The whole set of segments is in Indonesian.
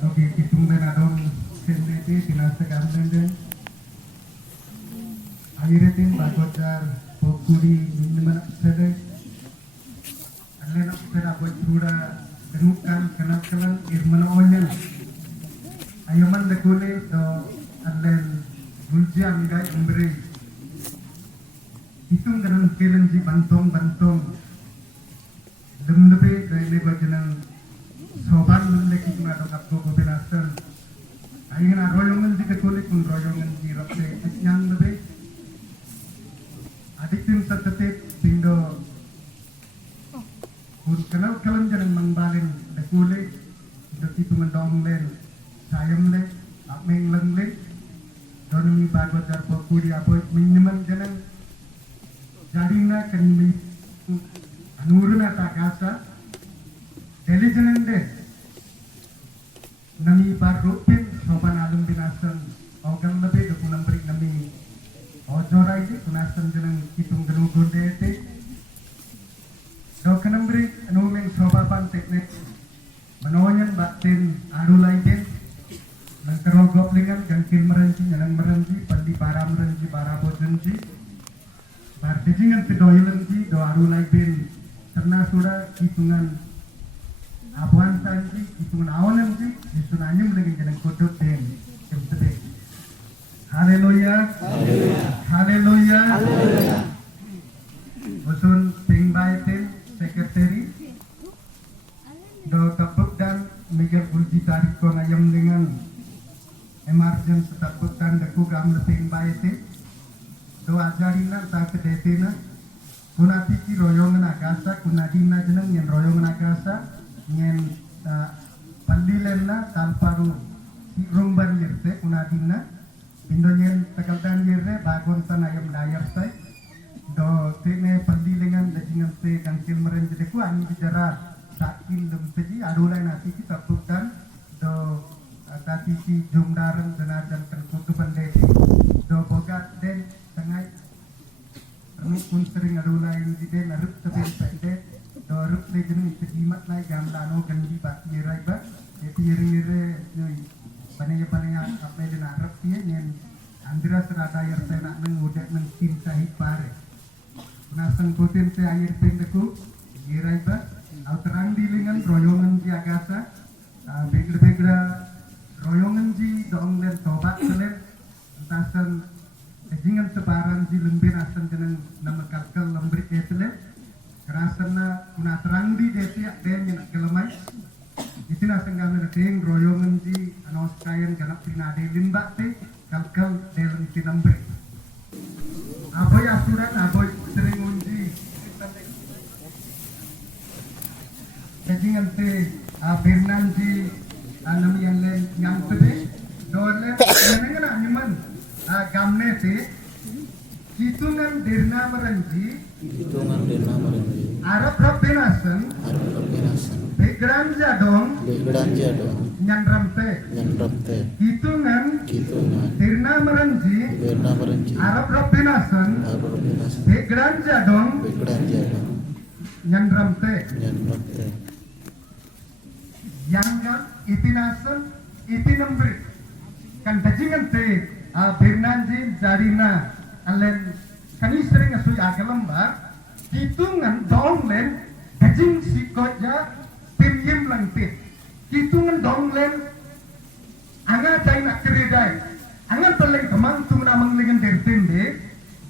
Dogi kitung ben adon sendeti tinasa gamden den ayiretin bagojar pokuri miniman sede alena sera bojruda denukan kenal irmana onyan ayoman dekule do alen guljian gai umbri hitung kanan kelen ji bantong lebe dari lego jenang soban leki kuna do kapgo go benasan ayina royongan ji dekule kun royongan ji rote yang lebe adiktim satete pindo kun kenal jenang mangbalin dekule do hitungan donglen sayam le ameng leng le donmi bago jar pokuri apoy miniman jenang jadina kanmi anuruna takasa delijenende nami barupin soban alum binasan ogan lebih do kunam beri nami ojorai di kunasan jenang hitung genu gondete do kanam beri anumeng sobapan teknik menoyan batin adulai den nang kerogop lingan gangkin merenci nyanang merenci pandi para merenci para bojenci bar dijingan tedoilenci do adulai ben karena sudah hitungan abuan sanji hitungan awalan ji hitungannya lagi jeneng kodok den kemtebe haleluya haleluya usun pingbai ten sekretari do kapuk dan Miguel Bulji tarik ko ngayam dengan emergency takut dan deku gam leping baite do ajarina ta kedetina kunati ki royongan agasa kunadina jeneng nyen royongan agasa nyen pandilenna talparu si rumban yerte kunadina bindo nyen takaldan yerde bagon tan ayam dayar sai do tene pandilengan dajingan te kangkil meren jedeku ani bicara sakil lem teji adulai nasi ki takut dan do tati si jumdaran denajan kan kutuban de do bogat den tengah pun sering adulai di den arup tebel pede do arup le jeneng tejimat nai gamlano gandi pak yerai ba yere nyoi panaya apa den arep tie nyen andra serada yer tenak nang udak nang tim sahip pare nasang putin te air pendeku yerai ba au terang dilingan royongan ji agasa begra royongan ji dong len tobat selen entasan jingan sebaran ji lembir asan jeneng nama kalkal lembrik etele kerasana kuna terang di desiak den yang gelemai itina senggamna deng royongan ji anos kayan ganap pinade limbak te kalkal delen tinambrik aboy asuran aboy sering unji jingan te Bernan ji anami yang len yang tebe dole nengan animan gamne te hitungan dirna merenji Arab Rabbenasan Begran jadong nyandram te hitungan dirna merenji Arab Rabbenasan Begran jadong nyandram te yang kan itinasan itinambri kan dajingan te Bernanji jarina alen kani sering asui agalam ba hitungan donglen dajing sikoja pimyem langte hitungan donglen anga jaina keredai anga peleng kemang tumna manglengan dertembe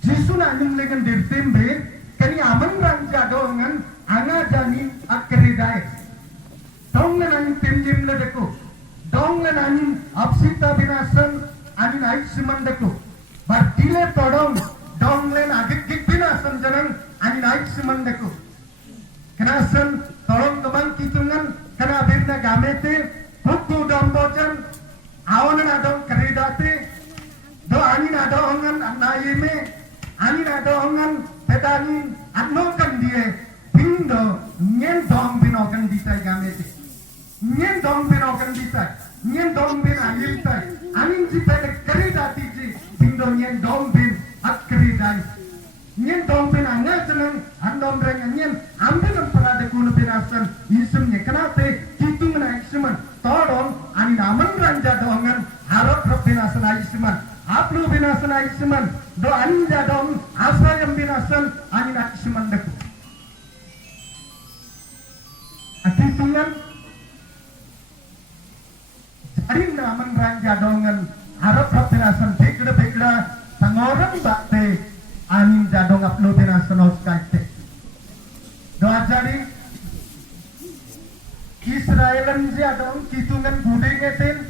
jisuna nyumlengan dertembe kani aman ranja dongan anga jani akkeredai donglen anin pimyem ledeku donglen anin absita binasan anin aik simandeku bardile todong donglen agik binasan janang anin aik simandeku kenasan tolong kemang kitungan kena birna gamete buku dombojan awanan adong keredate do anin adongan anayime anin adongan pedanin anokan die bindo nyen dong binokan disai gamete nyen dong binokan disai nyen dong bin ayiltai anin ji pede keredati ji bindo nyen dong bin at keredai nyen dong bin anga janang andom reng nyen ambil parade kuno binasan isumnya kenate hitung na isiman tolong anin isman aplu binasana isman do anin jadong asayam binasan anin isman deku akitungan jarin naman ran jadongan harap binasan bekda tangoran bakte anin jadong aplu binasan oskaite do ajari Israelan jadong kitungan budingetin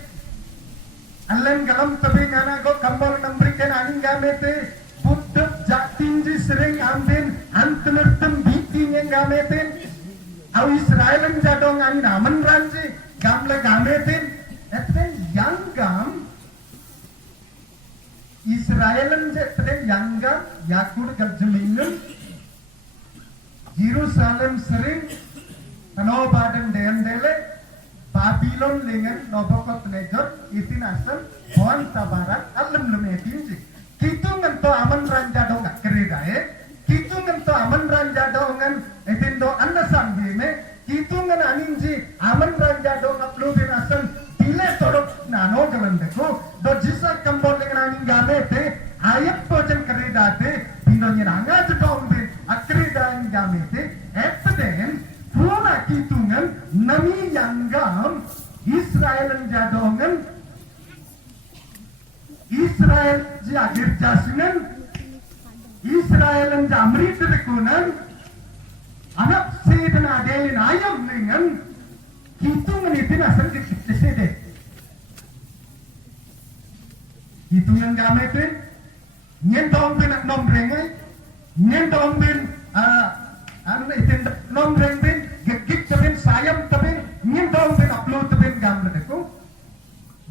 Alam galam tabi ngana go kambal nambrikan aning gamete buddha jatinji sering amden antenertem biking yang gametin au Israelan jadong anin aman ranji gamla gametin etre yang gam Israelan etre yang gam yakur galjumingun Jerusalem sering Tano badan dele Babylon dengan Nobokot Neger itin asal Hon tabarat alam lemetin sih kitu ngento aman ranja dong kerida kitu ngento aman ranja dongan itin do anasan bime kitu ngan aninji aman ranja dong aplu bin asal dile torok nano galandeko do jisa kambol dengan aning gamete ayat pojen kerida te dino nyeranga jedong bin akrida ang gamete epden Puna kitungan nami yanggam Israel jadongan Israel jagir jasingan Israel jamrit rekunan anak sedan adelin ayam dengan kitungan itu asal kesede kitungan gametin nyentong bin nom rengai nyentong bin anu itin nom reng bin gegik tabin sayam tabin nyentong bin upload tabin gambar deku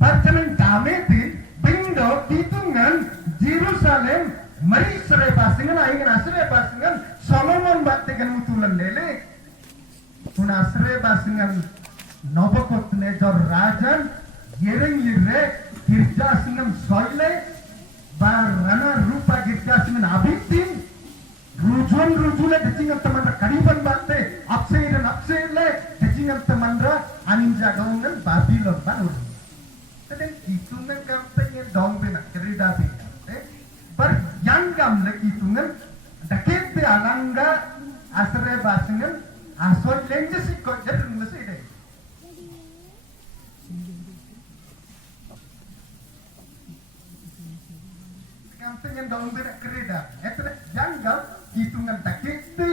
barcanan gametin bindo kitungan Jerusalem mari sere pasingan aingin asre pasingan Solomon baktegan mutulan lele pun asre pasingan Nobokot Neger rajan yereng yirre girja singan soile barana rupa girja singan abitin Rujun dejingan teman kariban bakte upside dejingan teman anin jadongan Babylon banur. Kadang hitungan kampanye dong benak kerida benak. Bar yang gam lagi hitungan dakit be alangga asre basingan asal lenje si kau jadi mesti deh. Kampanye dong benak kerida. Etre yang gam hitungan dakit be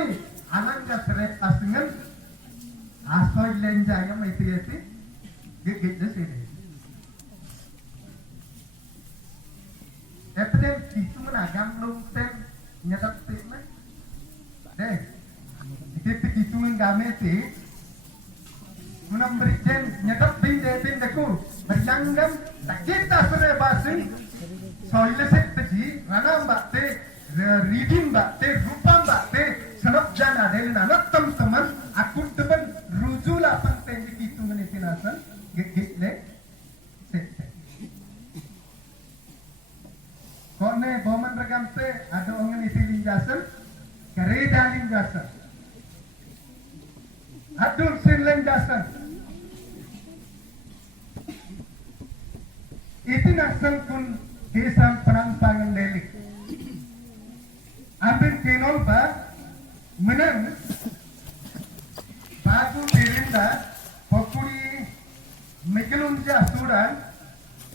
alangga asre basingan asal lenje ayam itu gigit sih deh. Epidem hitungan agam lungten nyetak tema deh itu hitungan gamete guna berikan nyetak bin deku berjanggam tak kita sere basing soile sekti rana bakte reading bakte rupa bakte sanap jana delina natam teman akun teman rujula penting hitungan itu nasan gigit Kone boman regamte ada orang isi linjasan, kereda linjasan, adul sin linjasan. Itu nasan pun desa penampangan delik. Ambil kenol ba, menang, baju dirinda, pokuri, mikelunja sudan,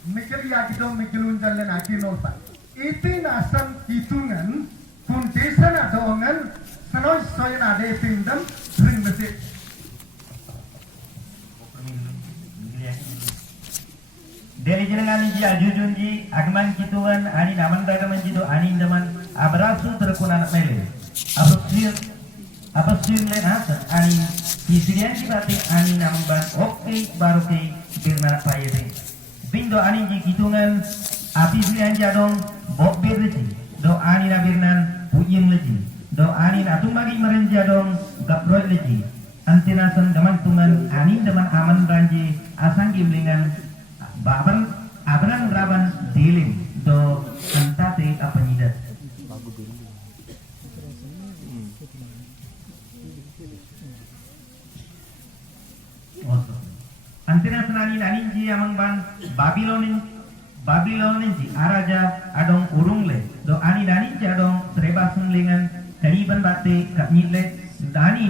mikel yakidom mikelunja len akinol ba. Itu nasan hitungan pun desa na doangan sanoy soy na de pindam ring mesit dari jenengan ji ajujunji agman kituan ani naman dagaman jido ani daman abrasu terkuna anak mele abasir len asa ani isirian kibati ani naman ban oke baruke birna payete bindo ani ji kitungan api isirian jadong bok birji do ani na birnan pujim leji do ani na tumagi merenja dong gabroi leji antinasan daman tungan ani daman aman ranji asang gimlingan baban abran raban diling do antate apa nyidat antinasan ani ji amang ban Babylon inji araja adong urung le do ani dani jadong sereba sunglingan kaliban bate kapnile dani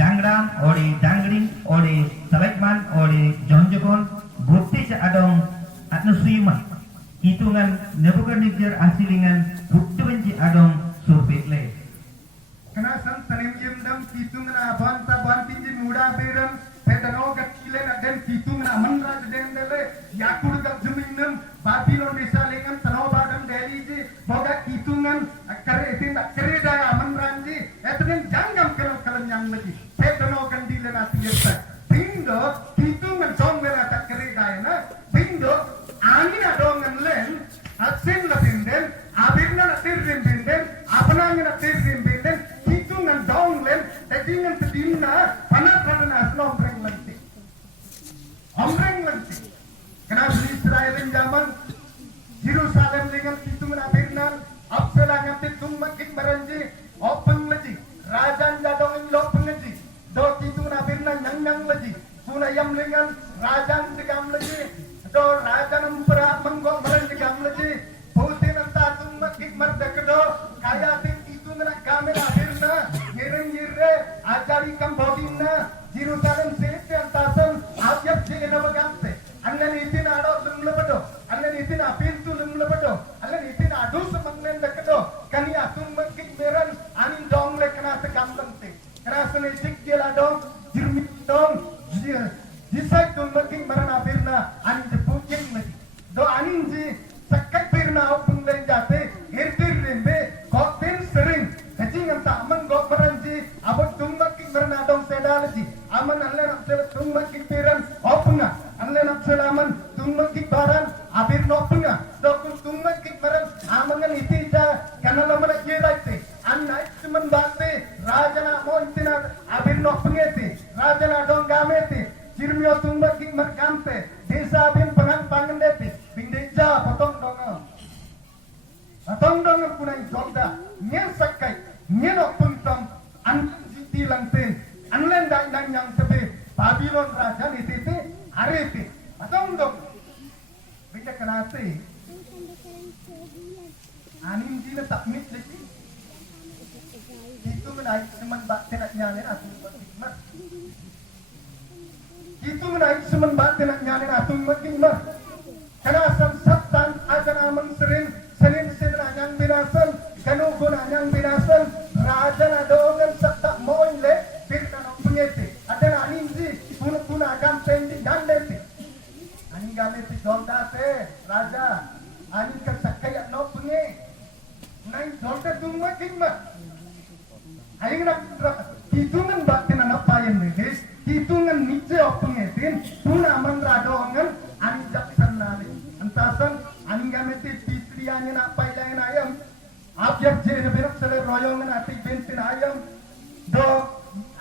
dangram ore dangring ore salekman ore jonjokon bukti adong atnusima hitungan Nebuchadnezzar asilingan bukti inji adong surpetle kena san tanim yendam hitungan abanta bantinji muda beran pedano kecilen dan hitungan amanra dendele yakul gat juminam Babylon disalingan tanau badam Delhi ji boga hitungan kare daya amanranji etenen janggam kalau yang lagi pedano kan dilen asiyeta bindo hitungan songgela tak kare daya na bindo angina dongan len aksen la binden abirna na tirrin binden apnangina na tirrin binden hitungan dong len tadingan tadinna panakana aslom reng lanti kenapa Israel zaman Jerusalem dengan hitungan abirnan abselangan titung makin merenji open lagi rajan jadong lopeng lagi do hitungan abirnan nyang lagi sunayam dengan rajan segam lagi do rajan empera menggok merenji gam lagi putin tatung makin merdekado kaya hitungan kami abirna ngire ajari kambodina Jerusalem sete antasan abyap jena bagante annan itin ado lumlebado annan itin apintu lumlebado annan itin adu semangnen dekado kani atung makin meran anin dong le kana segamlante kana sene sikjela dong jirmi dong jisai tung makin meran abirna anin jepukin lagi do anin ji sakai birna opung le jate irtir rembe kotin sering kajingan tak menggok meranji abot tung makin meran adong sedalaji aman alle napsel tung makin piran opunga alle napsel aman tung makin baran abir nopunga dokun tung makin baran amangan itija kanala mana kiraite annai cuman bate rajana mointina abir nopungete rajana dongamete jirmio tung makin markamte desa bin pangan pangandete bindeja potong donga kunai jogda nyen sakai nyen opuntam an jiti langten anlen dang yang tebe Babylon raja nitete arete atong dong benda kenate anin dina takmit lagi itu menaik semen bak tenak nyalen atung makimah itu menaik semen bak tenak nyalen atung makimah karena sabtan ajan aman senin senang binasan kanu gunanyang binasan raja na dogan sabta moinle pirna no pungete adana aninji kuna agam pendi gandete ani gamete jondate raja ani ka sakaya no punge nai jonda tungma kingma ayina hitungan batin na payen ne hitungan niche opungetin tuna mandra dogan ani jaksan nale antasan ani gamete pitrianya na pailain ayam abyak je berak sele royong na ati bentin ayam do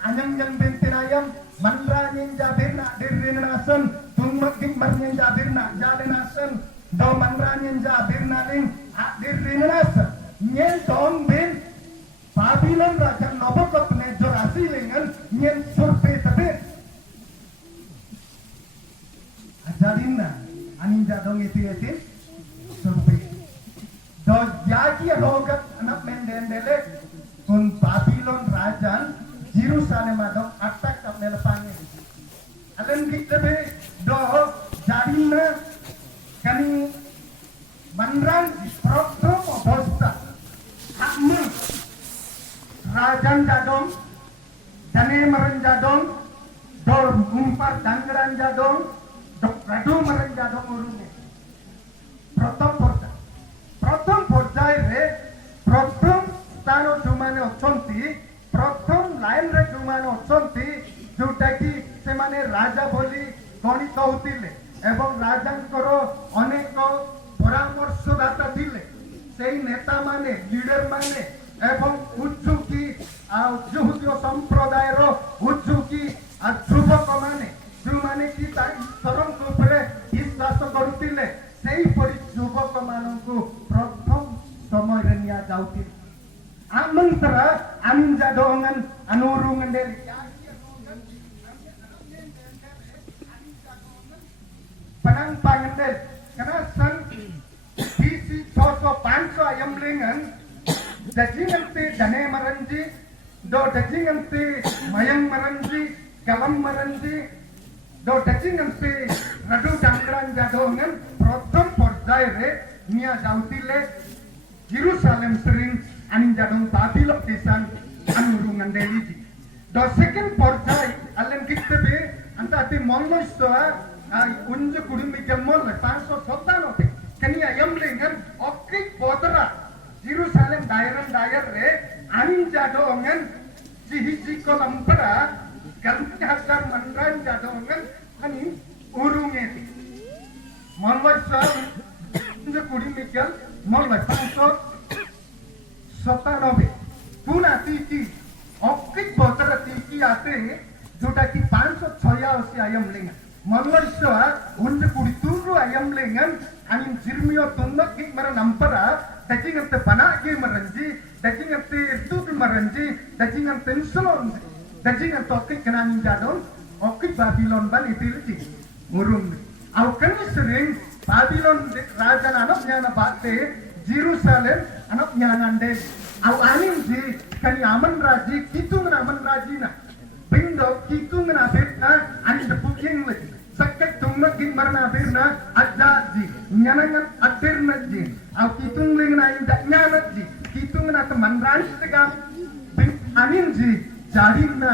anyang bentin ayam mandra ninja birna dirrinasan tummaking marninja birna jalenasan do mandra ninja birna ling dirrinasan nyen dong bin Babylon raja nobokop ne jorasi lengan nyen surpe tabir ajalina aninja dong itu surpe do jagi hogat anak mendendele kun Babylon rajan Jerusalem adong atak kap nelepange alen kitlebe do jarina kani mandran program obosta hakmu rajan jadong jane meren jadong dor umpar dangran jadong dok radu meren jadong urunge protom porjai re protom stano jumane ochonti protom line re jumane ochonti जोटा कि से माने राजा बोली गणित होतिले एवं राजांकर अनेक परामर्शदाता थिले सेई नेता माने लीडर माने एवं उज्जुकी यहूदी संप्रदाय रो उज्जुकी युवक माने जो माने कि ईश्वरन उपरे विश्वास करुतिले सेई परि युवक माननकु प्रथम समय रे निया जाउति आमंत्रा आनिंजा दोंगन अनुरुंगन देली panang pangandel karena san dajingan te dane maranji, do dajingan te mayang maranji, galam maranji, do dajingan te radu dangran jadongan proton porjaire nia jautile Jerusalem sering anin jadong Babylon desan anurungan deliji. Do second porjai alen kitbe anta te monno stoa unju kudi mikal mol 597 kani ayam lengan okrik potera Jerusalem daerah re anin jadongan jihiji kolampara galmi hajar mandran jadongan anin urungeti monlo stoa unju kudi mikal mol 597 puna tiki okrik potera tiki ate जोटा कि 586 ayam lengan Malaysia unde kuri turu ayam lengan anin jirmio tumbak ki mara nampara dajingan te panak ki maranji dajingan te irtu ki maranji dajingan tensulon dajingan tokik kenanin jadon okik Babylon ban itilji murung au kan sering Babylon raja anak nyana batte Jerusalem anak nyana ande au anin ji kani aman raji kitung aman rajina Bindo kitung na birna ani de puking le sakak tungma king marna birna adda ji nyanangan adirna ji au kitung ling na inda nyana ji kitung na teman ran tega bin anin ji jadirna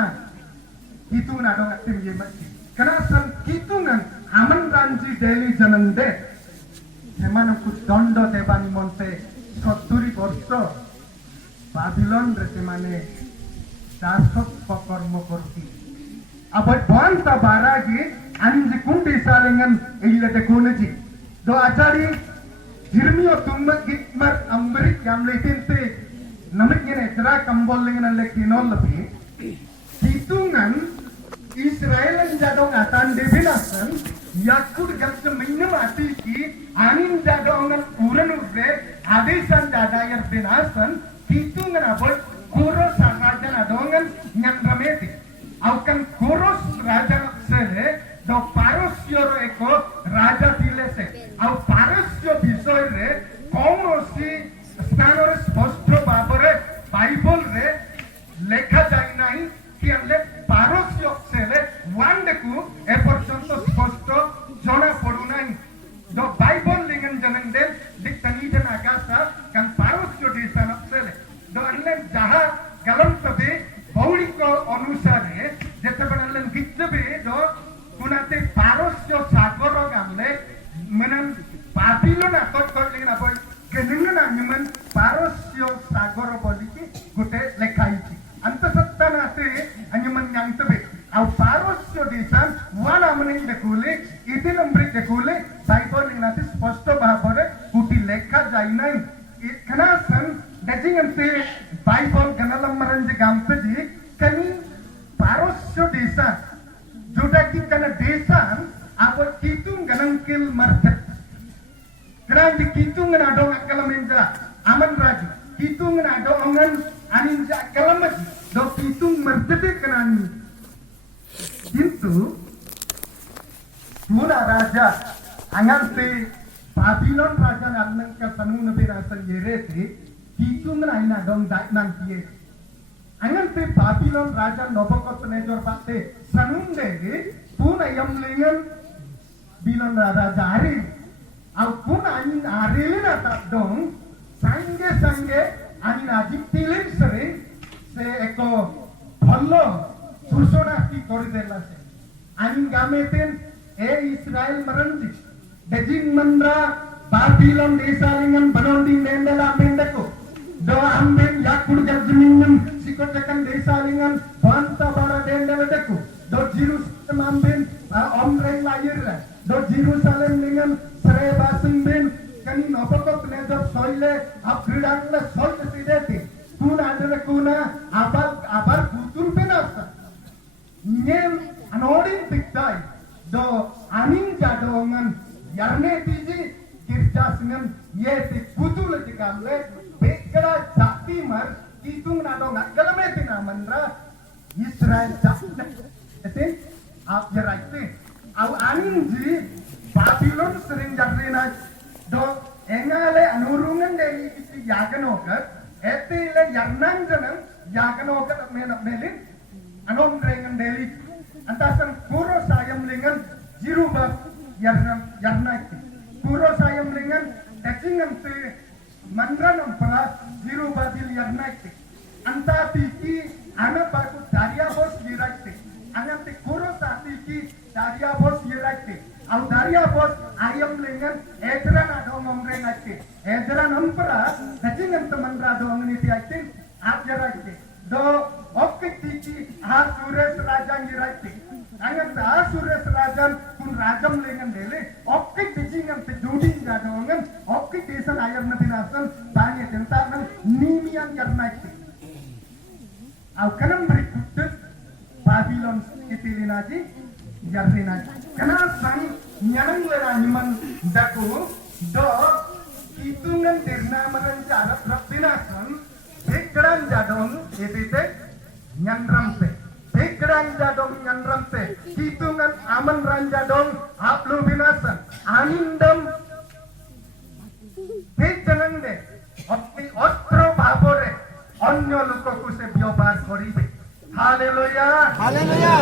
kitung na dong atim ye mati kana san kitungan aman ran ji daily janande semana ku dondo debani monte 70 বর্ষ Babylon re semane Dasok pokor mokorti. Abad banta baragi anji kundi salingan illa de kunaji. Do acari jirmio tumma gitmar amberik yamle tinte namik yene tera kambol lengan lek dinol lebih. Hitungan Israel jadong atan debinasan yakud gamse minum ati ki anin jadongan uran urre adesan jadayar binasan hitungan abad Kuros raja nadongan yang rameti. Aukan kuros raja sele do paros yoro eko raja tilese. Au paros yo bisoy re konosi stanore spostro babore Bible re lekha jai nai ki anle paros yo sele wandeku e porjonto spostro jona podu nai. Do Bible lingan jananden diktani jan agasa kan paros yo disana sele. Do anlen jaha galam tabe bauli ko anusare jete banalen gitbe do kunate parosyo sagoro gamle menan Babylon atot ko lingna boy genunna nyuman parosyo sagoro boliki gute lekhaiti anta sattana ate anyuman yang tabe au parosyo desan wana maning dekule idilum brik dekule Bible lingna te sposto bhabore kuti lekha jai nai kanasan dajingan te Bible ganalam maranji gamsaji kani parosyo desa joda ki kana desan apa kitung ganangkil market kerana kitung adong akalaminja aman raju kitung adongan aninja akalamat do kitung marjete kanani kintu pura raja angan te Babylon raja nang ka sanu nabi rasan yerete Kitung na ina dong dai nang kiye. Angan pe Babylon raja Nabukadnezar patte sanunde puna yam lengan Babylon raja ari. Au puna anin arele na ta dong sange anin ajik tilin sere se eko bhallo susona ki kori dela se. Anin gameten e Israel maranji dejing mandra Babylon desalingan banonding dendela pendeko do amben yakul jazmingan sikotakan desalingan banta bara dendela deku do Jerusalem amben omreng layir do Jerusalem lingan serebasing ben kani Nabukadnezar soile apridangla soile sideti kuna adere kuna abar kutur benasa nyen anodin tiktai do anin jadongan yarne tiji kirjasingan yeti kutul dikamle bekara jati mar kitung nado ngagalame tina mandra Israel jati ete ap yaraite au anin ji Babylon sering jarrena do engale anurungan dari isi yaganokat eti le yarnang janang yakan okat men melin anom drengan deli antasan kuro sayam lingan jiruba yarnaik kuro sayam lingan tecingan te mandranam para jiruba dil yarnaik anta tiki anak baku daria bos yiraik anam te kuro satiki daria bos yiraik au daria bos ayam lingan edran adong omrengaik edran ampara tecingan teman radong ni tiaik ajarak do oke tiki ha Suresh Rajan yiraik angan da Suresh Rajan kun rajam lengan dele oke tijingan te judin jadongan oke desan ayam na binasan banyak tentang nimian yarnaik au kanam berikut Babylon itilinaji yarrinaji kana sang nyanang leraniman daku do hitungan dirna merencana binasan Bikran jadong itite nyanramte Bikran jadong nyanramte hitungan aman ranjadong aplu binasan anindam Bijangan de opti ostro babore onyo lukoku se biobas koribe haleluya Haleluya.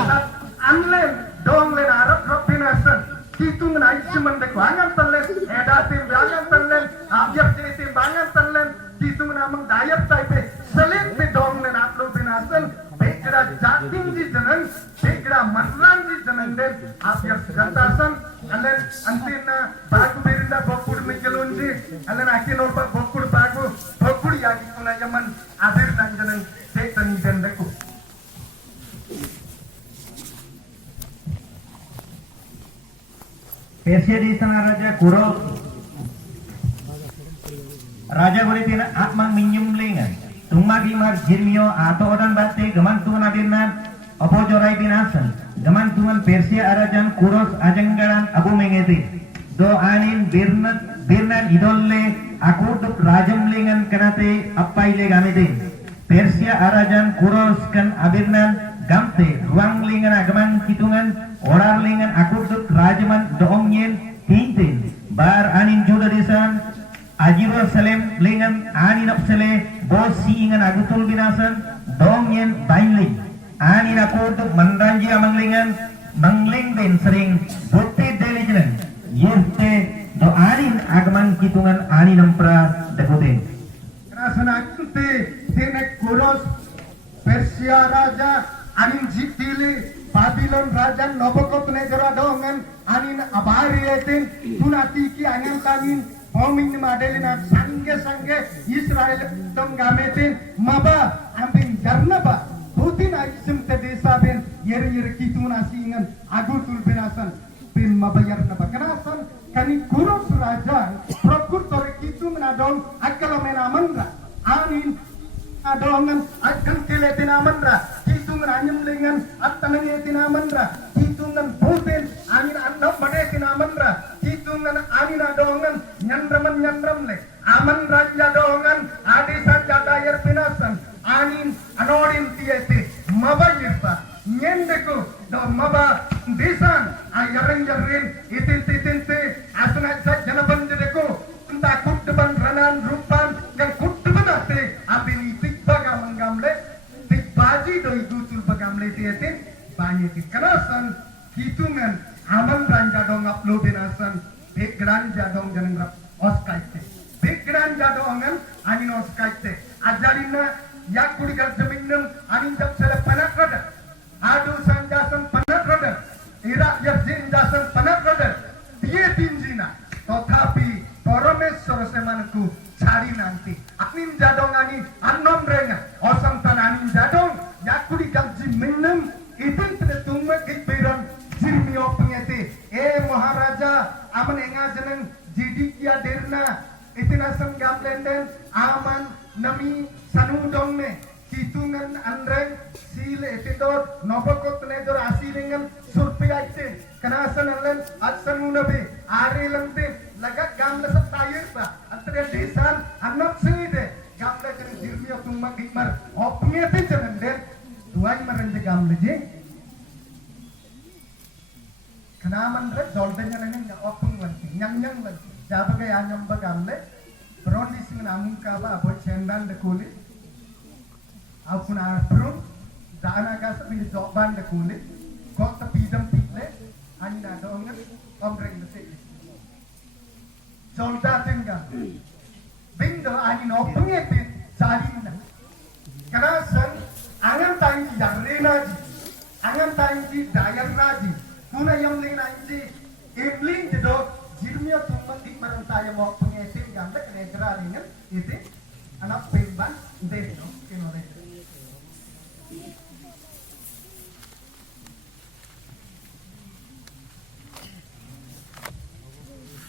anlen dong len arab binasan hitungan aisyman de kwangan talen edatin bangan talen abyak jetin bangan talen hitungan amang dayat taipe selain bedong len aplu binasan bekra jating di janan bekra maslan di janan den abyak jantasan alen antina bagu berinda bokur mikelunji alen akin orba bokur bagu bokur yagi kuna jaman adir dan janan betan jandeku Persia di sana raja kuro raja beritin atmang minyum lingan tumagi mar jirmio atau orang batte gaman tuan adirnan opo jorai binasan gaman tuan Persia arajan kuros ajanggaran abu mengeti do anin birnan idolle akuduk rajam lingan kanate appai le gamete Persia arajan kuros kan abirnan gamte ruang lingan agaman kitungan orar lingan akuduk rajaman doongyen tintin bar anin juda desan Ajiro Salem lingan anin apsele bos siingan agutul binasan doongyen bainling anin akuduk manranji amang lingan mangling den sering botte delijenan yerte do anin agaman kitungan anin ampra dakoten Kerasana kinte tenek kuros Persia raja anin jitili Babylon raja nobokot negara dongan anin abari etin tunati ki angin tanin Oming madelina sange Israel dom gametin maba ambing jarnaba Putin aisim te desa ben yer kituna singan agutul binasan bin mabayar naba kenasan kani kurus raja prokurtor kitung nadong akalamena mandra anin adongan akan kiletin amandra hitungan anyam lengan attanang etin amandra hitungan Putin anin annam madetin amandra hitungan anin adongan nyandram le aman raja dongan adisan jadayar binasan anin anodin tiete mabayirta nyendeku do maba disan ayarin itin asuna sajana bandeku entah kudban ranan rupan kan kudban ate abin itik baga manggamle tik baji do idutul bagamle tiete banyak kerasan hitungan aman ranja dong upload binasan background jadong janang rap oskaite background jadongan anin oskaite ajalina yak kudigal jaminnam anin jab sele panak rada adu sanjasan panak rada irak yajin jasan panak rada dia tinjina tetapi Parameswar semanku cari nanti anin jadong anin anom renga osam tan anin jadong yak kudigal jaminnam itu tetumma kipiran jirmio pengeti maharaja aman enga jeneng jidikia derna itinasam gaplenden aman nami sanudong ne hitungan andreng sile etidor nobokot nedor asilingan surpi aite kanasan alen atsanunabe arilante lagat gamla sab tayir ba antre desan annap side gamla jeneng jirmio tumma gimar opngeti jeneng den tuai marende gamla je Kenaman rek jolden yang ini opung lagi, nyang lagi. Jaba kaya anyam bagamle, Brondis menamung kaba abot cendan de kulit. Apun arprum dana gas bin joban de kulit. Kok tepidem pikle ani na dongan omreng de sik. Jolda tengga. Bindo ani no pengete jalina. Kerasan angan tangki yarena ji. Angan tangki dayarna ji. Kuna yang lena ji emling do jirmia tumpat di marantaya mo pengete ganda kena dengan itu anak pemban deh no kenore.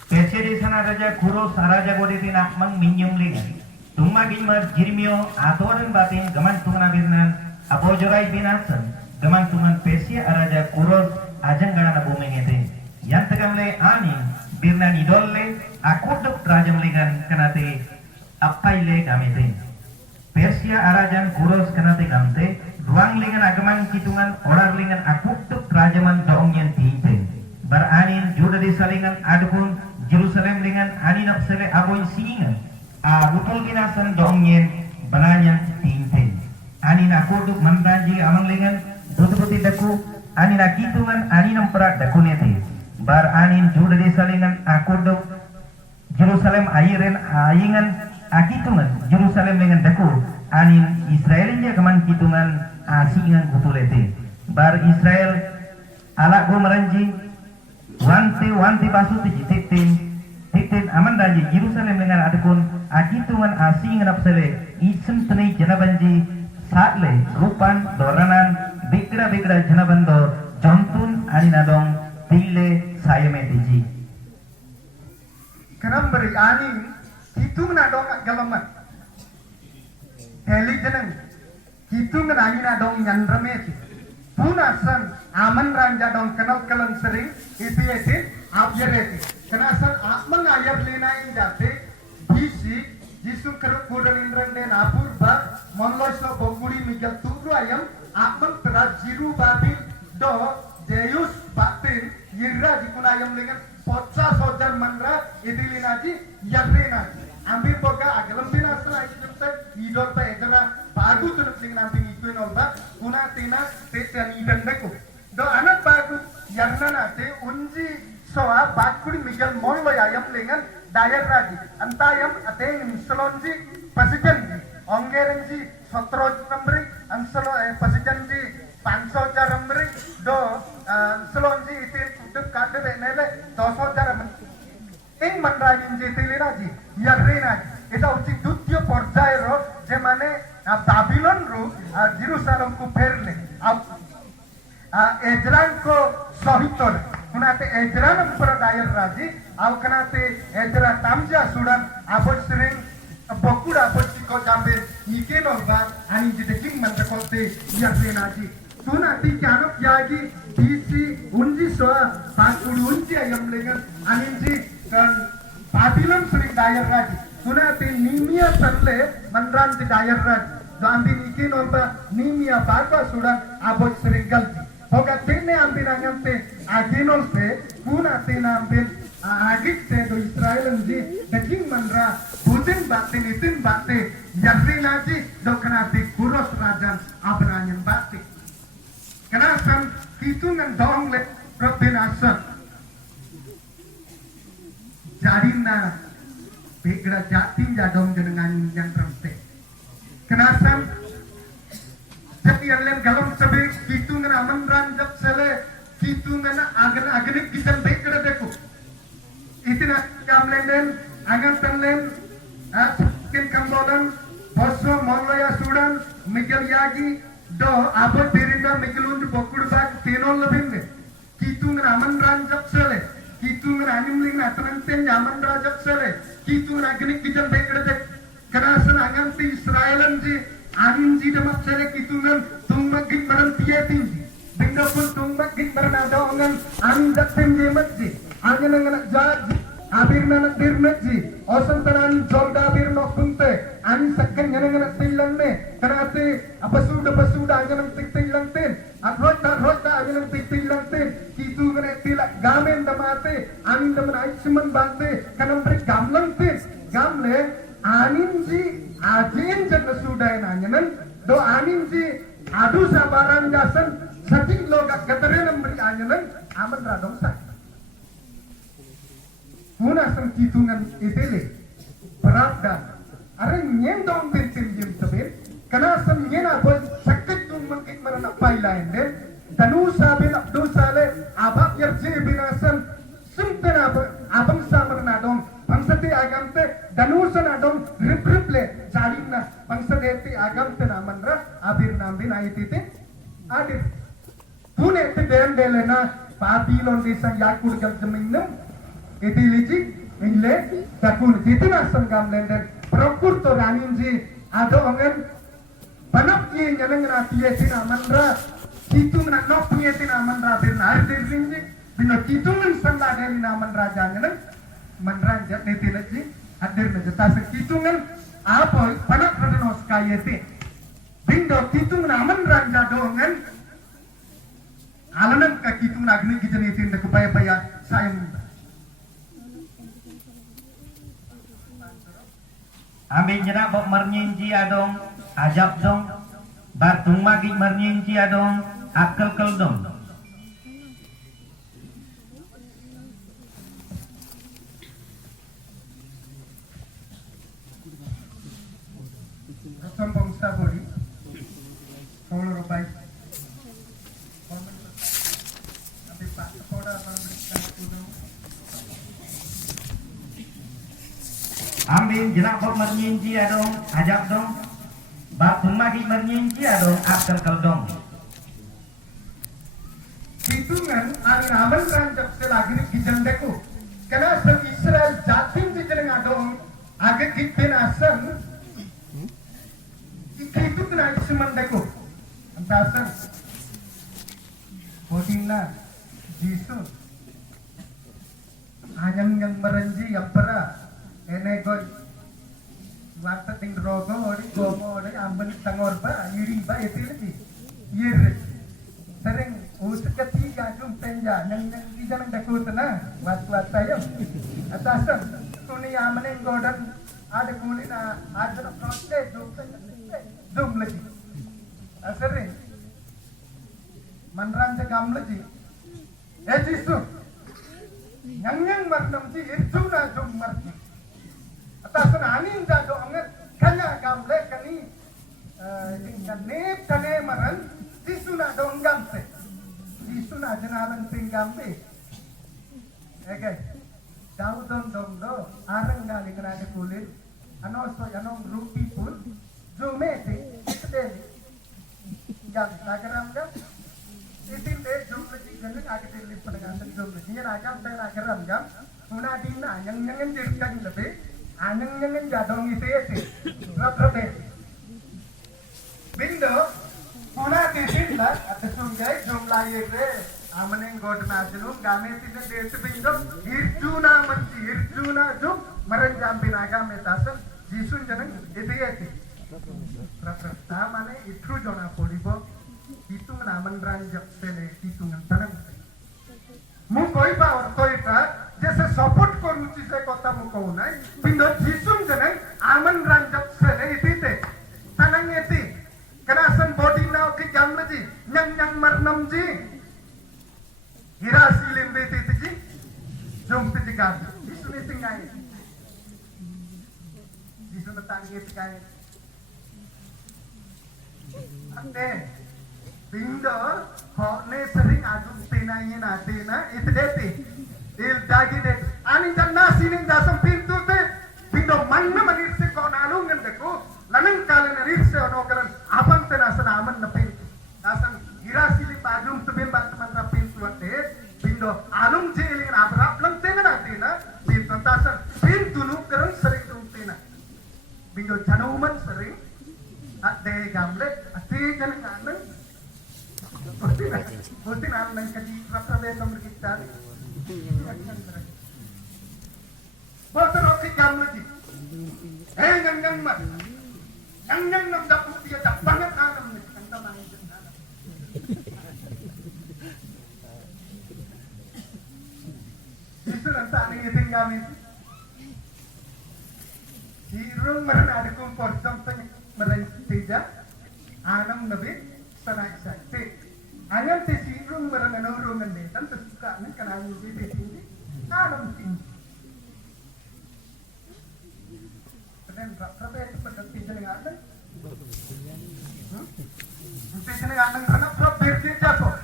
Peseri sana raja kuro saraja goditi nak mang minyum lingan. Tungma gimar jirmio atoran batin gaman tungna birnan abo jorai binasan gaman tungan pesia araja kuro ajang gana bumeng ete. Yang tegamle ani birnan idolle akuduk rajam lingan kenate apaile gamete. Persia arajan kuros kenate gamte ruang lingan agaman kitungan orar lingan akuduk rajaman doongyen tinte. Baranin juda di salingan adupun Jerusalem lingan ani napsele aboy singan. Betul ginasan doongyen bananya tinte. Ani nakuduk mandanji amang lingan dutu-duti daku ani nakitungan ani namperak dakunete. Bar anin juda di salingan akuduk Jerusalem airen aingan akitungan Jerusalem dengan daku anin Israel dia keman kitungan asingan kutulete. Bar Israel ala go meranji wanti basuti titin aman daji Jerusalem dengan adakun akitungan asingan apsele isem tenai janabanji satle rupan doranan bikra janabando jontun anin adong tile sayamediji. Kenapa beri ani hitung na dong galaman. Heli jeneng hitung na ani na dong yandramet. Punasan aman ranja dong kenal kalan sering itu abjereti. Kenasan aman ayar lena injate bisi jisu keruk kudan indran den apur ba monloso boguri migal turu ayam aman terat jiru babil do Deus batin yirra jikuna ayam lengan Poca sojar mandra idili naji yarre naji ambil boga agalam binasana ikutse idol pa ejana bagu tunuk ling nampi ikuin olba kuna tina tetan idan deko do anak bagu yarna nate unji soa bakuri migal mollo ayam lengan dayar raji antayam ateng selonji pasijanji ongerenji 17 number anselo pasijanji 500 number do selonji itin duk kade nele 10,000 ing mandrajin jetili naji yarre naji eta uchi dutyo porjay ro je mane Babylon ro Jerusalem ku pherle Ezran ko sohitor kunate Ezran umpar dayar raji au kanate Ezra tamja sudan abot sering bokura abot siko jambe ike norba ani jideking mantakote yarre naji tuna ti kanok yagi BC unji soa bakuri unji ayam lengan aninji kan Babylon sering dayar raji tuna ti nimia sarle mandran ti dayar raji do ambin ike norba nimia bagwa sudan abot sering galti hoga tene ambin angante aginol pe kuna tena ambin agik te do Israel unji deking mandra budin bakte nitin bakte yarre naji do kanate kuros rajan abranyan bakte kenasan hitungan dong le robinasan jarina begra jatin jadong dengan yang remte kenasan setiap len galon sebe hitungan aman ranjap sele hitungan agen kitan begra deku itina kamlenen agan tanlen kin kambodan poso molloya sudan miguel yagi do abot berinda mikilun bokul bag tenol lebinde kitungan aman ranjap sele kitungan animling na tanten aman ranjap sele kitungan agnik kitan bekede kerasan angan ti Israelan ji anin ji damat sele kitungan tumbak git baran tiyetin binda pun tumbak git baran ada angan anin datten je matji angan angan jaat abir nanak dirnetji osantanan jolda abir nokunte ani sakkan yanangana tillanne kanate apasuda anganam tillanten rota anganam tillanten kitu gane tilak gamen damate anin daman aisman bante kanam bre gamlante gamle anin ji ajin jan sudah nanyanan do anin ji adu sabaran jasan sating loga gateran memberi anyanan aman radong sak muna sang kitungan itele berat are nyendong pintin jim sabit kana sang nyena boy sakit tung mangkit marana pailain den danusa bin abdusale abak yerje binasan sumpena abang samarna dong bangsati agamte danusan adong riple jalina bangsadeti agamte namanra abir nambin aitite adir pune te den delena pabilon desa yakul gal jeminnem itilici inle takun jitina sangam lenden prokur to raninji ado ongen panap ye nyaneng ratie tina manra kitung na nok ye tina manra bir nar dirrinji bino kitung sanda deli na manra jangen manra jat nitilaji adir na jata se kitungan apa panap ranos kayete bindo kitung na manra jado ongen alanan ka kitung nagni kijenitin de kupaya paya sayang Amin jena bok mernyinci adong ajab dong batung magi mernyinci adong akal kel dong Sombong sabori kalau baik tapi pak sekolah memberikan kuno Amin jena bok mernyinci adong ajab dong batung magi mernyinci adong akal kel dong hitungan ani aman rancak selagi gijandeku karena sang Israel jatim di jeneng adong agak gitben asan itu kena semandaku antasan bodina Jesus yang merenji yang pera enegoy wata ting rogo ori gomo ori amben tangor ba iri ba itu lagi ir sering usut ketiga jum penja yang tidak nang daku tena wat saya atasan kuni amenen godan ada kulina ada proses jum lagi asering manran jagam lagi jisu yang marnam ji irjuna jum marji atasan anin jado anget kanya gamle kani nip kane maran jisu na dong gamse jisu na janalan tinggambe guys daw dong do arang gali kana kulit anoso anong rupi pun jumete sedel yang nagaram gam itin de jumle jigen agak dilip dengan jumle nya nagam dan nagaram gam una dina yang dirkan lebe anang jadong ite rabe bindo una titin la atasungai jumla yere amaneng god nasilum game tin de bindo irjuna jum maran jampin agam metasan jisun janang ite rata mane itru jona polibo hitung naman ranjak sele hitungan tanang mu koi power koi ta जैसे सपोर्ट करू चिसे कथा मुको नाय पिंडो जिसुम जने आमन ranjak sele itite tanang eti kanasan body now ki gamji nyang marnam ji hirasi limbe titi jom titi gam isune singai isune tangi tikai ate pindo ho ne sering adum tenai na tena itdeti il dagi de ani janna sinin dasam pintu te pindo manna manir se konalung ngendeku lanang kalen rirse onokaran abang tena sanaman na pintu dasan hirasi li pagum tubin batman na pintu ate pindo alung jeling abrap lang tena na tena pintu dasan pintu nu karan sering tung tena pindo janauman sering ate gamle ate janang Buti na nang kadi raprabe nomor kita. Botol oke kamu lagi. Yang mat. Yang nam dapat dia tak banget anam ni kanta mangin anam. Itu nanti ini tinggal ni. Sirung meran adikung porcam meran tiga anam nabi sanai sakti. Angan te sirung meran anurung ngendetan sesuka ni kena nyubi tinggi anam tinggi. Dan berapa itu betul pinjam dengan anda? Pinjam dengan anda karena prop berjaya kok.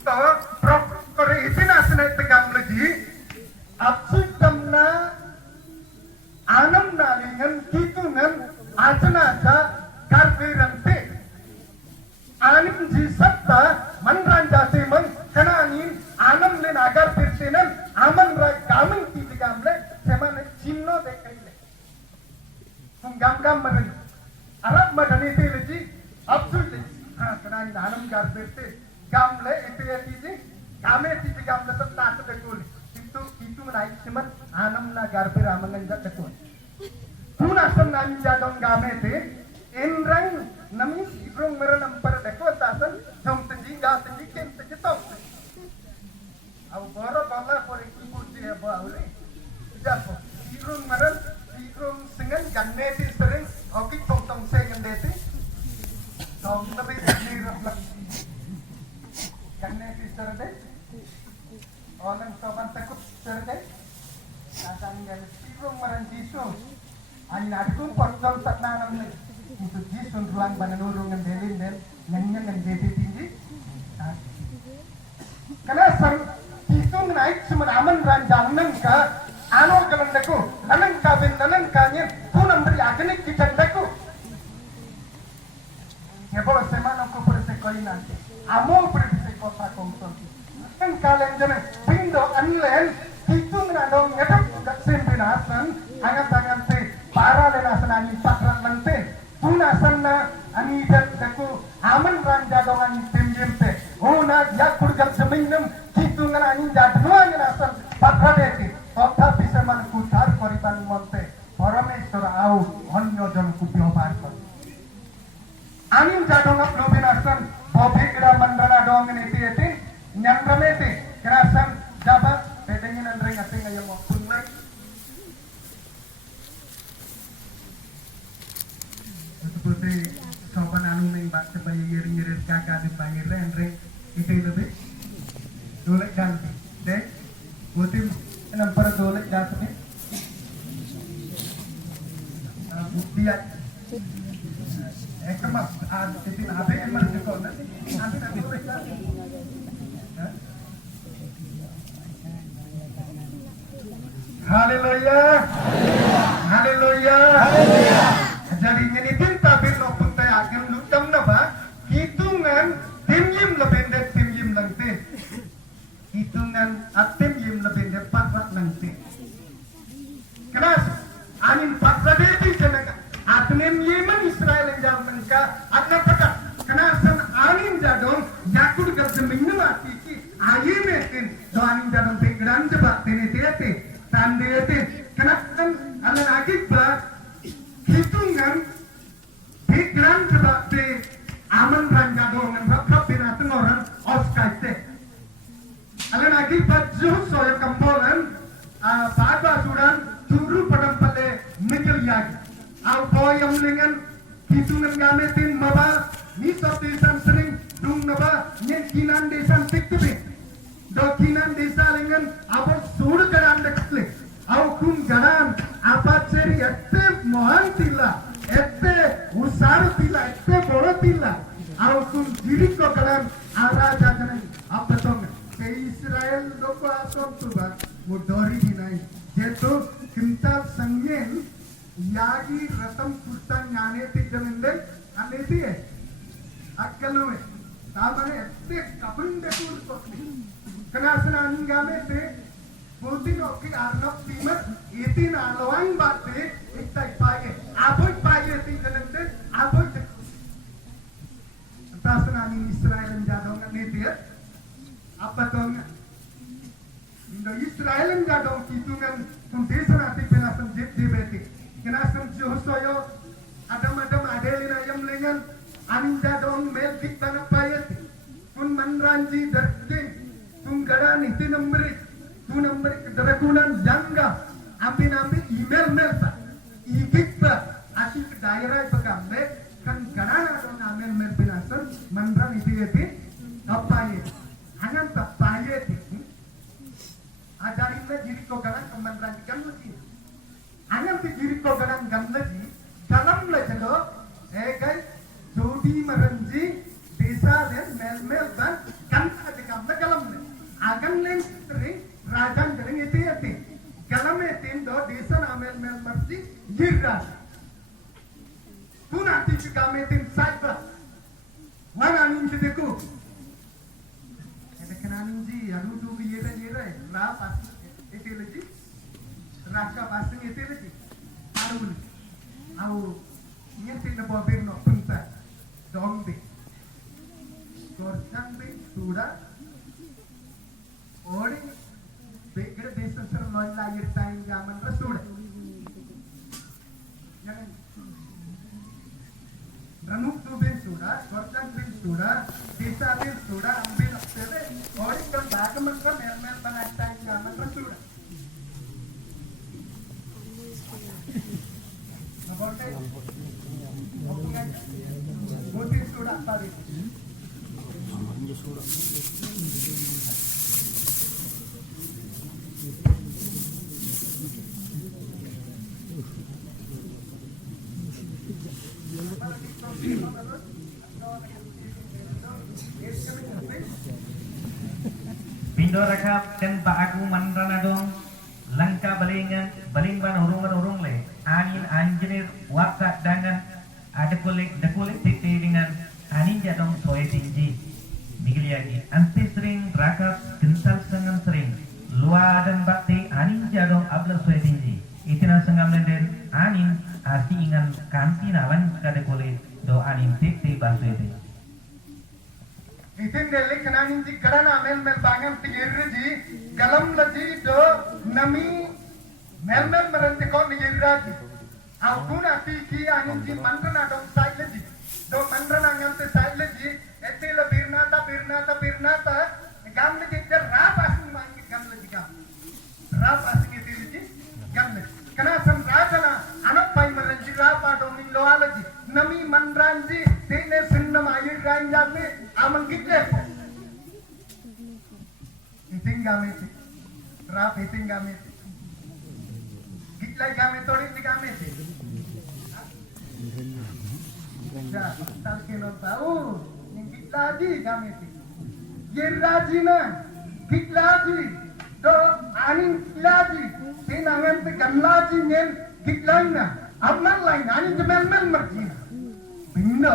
Tahu prop kore itu nasi naik tegam lagi. Absud damna anam nalingan kitunan acana aja karberante. Anim jisabta manranja semen kenanin anam len agar persenan aman rak gamen titigam le seman cino dekai. Gam meren, Arab madani itu lagi, absolutely. Karena ini anam garbete, gamle itu ya tiji, game tiji gamle serta tekul. Itu menaik cuman anam na garbe ramangan jat tekul. Tuna senang jadong game itu, enrang nami sirung meren ampar tekul tasan, jom tenji gas tenji ken tenji top. Abu boro bala por ikut dia bawa uli, japo sirung meren. Dengan ganeti sering oke tong saya ganeti tong tapi di reflek ganeti sering orang sopan takut sering akan yang sirung meran jisu ani adikung porcom tak nanam nih untuk jisu ruang bananurung ngendelin dan nyanyian ngendeti tinggi karena jisu naik cuma aman ranjang nengka anu kalan deku, lanang kabin lanang kanyen, punam beri agnik kitan deku. Ya boleh semana aku persekoi nanti, amo persekoi pakongson. Kan kalian jangan pindo anlen, itu menandong ngedak gak sempinasan, angan-angan te para lenasan ani patrat lante, punasan na ani deku, aman ranja dong ani tim te, na yak kurgam semingem, itu ngan ani jadnuan lenasan patrat eti. তথাপি সেମାନଙ୍କୁ ଉଦ୍ଧାର କରିବା ନିମନ୍ତେ ପରମେଶ୍ୱର ଆଉ ଅନ୍ୟ ଜଣକୁ ବ୍ୟବହାର କଲେ anim jadong lobinasan bobigda mandana dong niti eti nyangrameti kerasan jabat bedengin andring ating ayo mo punlek seperti sopan anu ning bak sebayi ngirir kakak di bangir andring itu lebih dolek ganti deh mutim enam per dolek dasarnya dia kemas itu apa yang masih kau nanti dolek dasar haleluya haleluya jadi ini pinta bilo puntai akan lutam napa hitungan timyim lebih dek timyim langte hitungan atim yim lebih depan nanti. Kenapa? Anin patrat itu jenaka. Atnem yeman Israel yang jauh mereka. Atna pakat. Kenapa? Anin jadong yakud kerjemingnu mati ki. Aye metin. Do anin jadong penggeran coba tene tande. Kenapa? Alan agik bah hitungan penggeran coba te aman ranjadong dan berapa binatang orang oskaite. Alan lagi baju soal kampolan, pada suran turu padam pale mikir yagi. Au poyam dengan hitungan gametin maba, nisab desan sering dung naba, nyen kinan desan tiktibi. Do kinan desa dengan apa sur garan dekle. Au kum garan apa ceri ette mohan tilla, ette usar tilla, ette boro tilla. Au kum jirik ko garan ara jajan apa tong. Israel loko asom tuba mudori dinai jeto kintal sangyen yagi ratam kurtan nyane ti jaminde aneti hai akkalu hai tamane ette kapinde kur kenasana angame te bodi noki arnab timat itin alwain batte iktai paye aboy paye ti jaminde aboy tasana ni Israel jadong aneti apa tuh Indo Israel jadong hitungan desa nanti penasan jep jebeti kenasan Johosoyo adam adelina yang lengan anin jadong melkik tanah payet pun manranji derke tunggarani tu nombri kederakunan jangga ambil email melpa ikik pa Daerah pegambe kan ganana dong amel mel binasan mandran itu apa ya? Hangan apa ya? Ajarin le diri ko ganan mandran kan lagi. Hangan ti diri ko ganan gan lagi. Dalam le jado, guys, jodi maranji desa dan mel ban kan ada gambe galam le. Agan le sering rajan garing itu. Galam itu do desa amel marji girras. Tuna ti kametin saja. Mana ninji deku. Ada kenanin ji, aduh tuh yera, rap pas itu lagi, raka pasang itu lagi. Aduh, ini tidak boleh no pintar, dong deh. Korang deh sudah, orang beker desa serloi lahir tahun zaman rasul. Jangan Ranuk tu bin sudah, korban bin sudah, desa bin sudah, ambil sele, orang kan bagai mereka mel penacai zaman sudah. Nampaknya, omongan, botin sudah paling. Pindo rakap dan Pak Aku manrana dong langka balingban urung le anin anjir wakat dengan ada kulit titi dengan anin jadong soe tinggi migil lagi anti sering rakap gental sengan sering luar dan bakti anin jadong abla soe tinggi itina sengam lenden anin arti ingan kanti nalan kada kulit do anin titi basoe tinggi. Itin dele kenanin ji karana mel bangan tigir ji galam laji do nami mel merente ko ni raji aku na ti ki anin ji mandrana dong sai laji do mandrana ngante sai laji etela birnata gam laji der rap asin mangi gam laji gam rap asin eti laji gam laji kana san rajana anak pai merenji rap do min lo alaji nami mandranji tene sinnam ayir rain jamme aman kitle iting game rap iting game kitlai game tori ni game ja tal ke no tahu ning kitlaji game yerraji na kitlaji do anin kitlaji tinangan te ganlaji nyen kitlai na amman lain anin jemel merji binno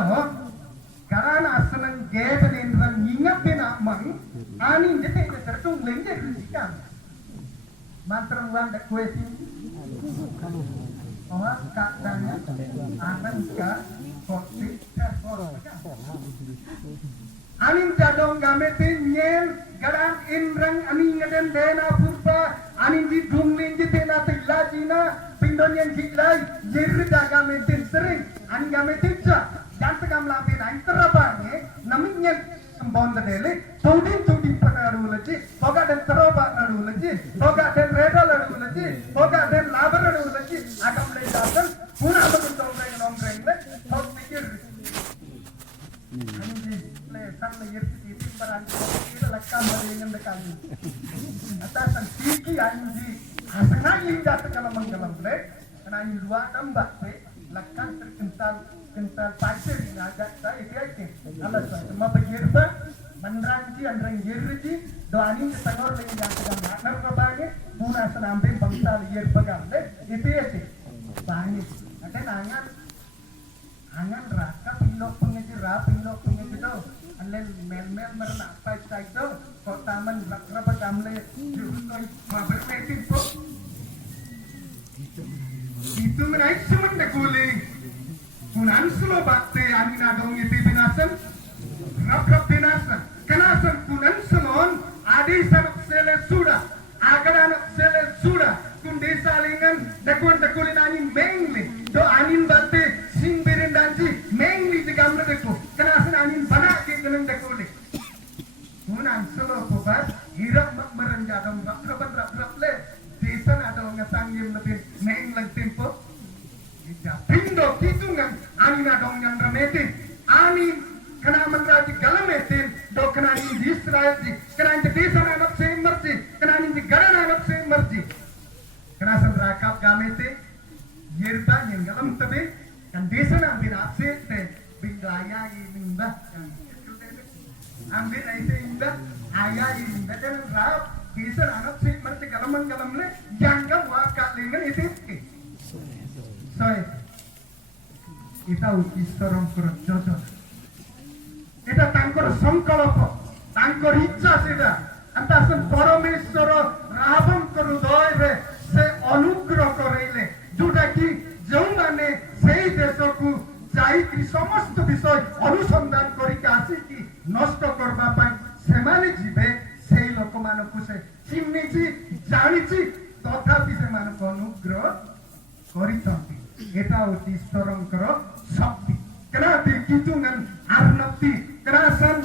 karena asalan gaya dan ingat bina mang anin jete tertung lenge risikan mantra wan dak kue sing oh kak danya anan ka kotik anin jadong gamete nyel garan inrang anin ngaden dena purba anin di dumlin jete na tilajina pindonyen jiklai jirda gamete sering anin gamete cha jangan gamla bina terabangnya namanya sembon terdele tuding penaruh lagi boga dan teroba naruh lagi boga dan reda naruh lagi boga dan labar naruh lagi agam lagi datang punah betul nongkreng le hot pikir ini le sang lagi itu barang itu lekam dengan dekat atasan siki anji asangan ini datang kalau menggelam le karena ini dua tambah le lekam terkental pasir ini agak saya itu alasan semua pegirba menranci andrang girji doanin ketangor lagi yang sedang maknar kebanyak puna senamping bangsa liar pegang deh itu ya sih banyak ada angan raka pilok pengeji do alen mel merenak pai sai do kok taman rakrapa kamle jurus koi bermetin po itu menaik semen kuling Kunan selo bakte anina dong itu binasan, rap binasan. Kenasan kunan selon adi sanak sele sudah, agar anak sele sudah. Kun desa lingan dakulin anin mengli, do anin bakte sing berendanji mengli di gambar deku. Kenasan anin banak di keleng dakulin. Kunan selo pobat, hirap merenja dong rap le. Desa na dong ngasang yem lebih menglang tempo. Pindo kitungan ani na dong yang rametin ani kena menraji galametin do kena ni Israel ji kena ni desa na anak se merji kena ni gara na anak se merji kena sendrakap gamete yerta yang galam tabe kan desa na bin apse te bindaya inda kan ambil aise inda aya inda kan rap desa anak se merji galam le jangan waka lengan itu so itaw istorong kurang এটা তাঙ্কর সংকল্প তাঙ্কর ইচ্ছা সেটা আন্তাসন পরমেশ্বর রাবণ করু দয়রে সে অনুগ্রহ করাইলে যোটা কি ଯେଉଁମାନେ সেই দেশকু যাইকি সমস্ত বিষয় অনুসন্ধান করিকে আসিকি নষ্ট করবা পাই সেমানে ଯିବେ সেই ଲୋକମାନଙ୍କୁ ସେ ଚିହ୍ନିଛି ଜାଣିଛି ତଥାପି ସେମାନଙ୍କୁ ଅନୁଗ୍ରହ କରିଛନ୍ତି এটা হচ্ছে ঈশ্বরଙ୍କର শক্তি kenapa hitungan arnapti kerasan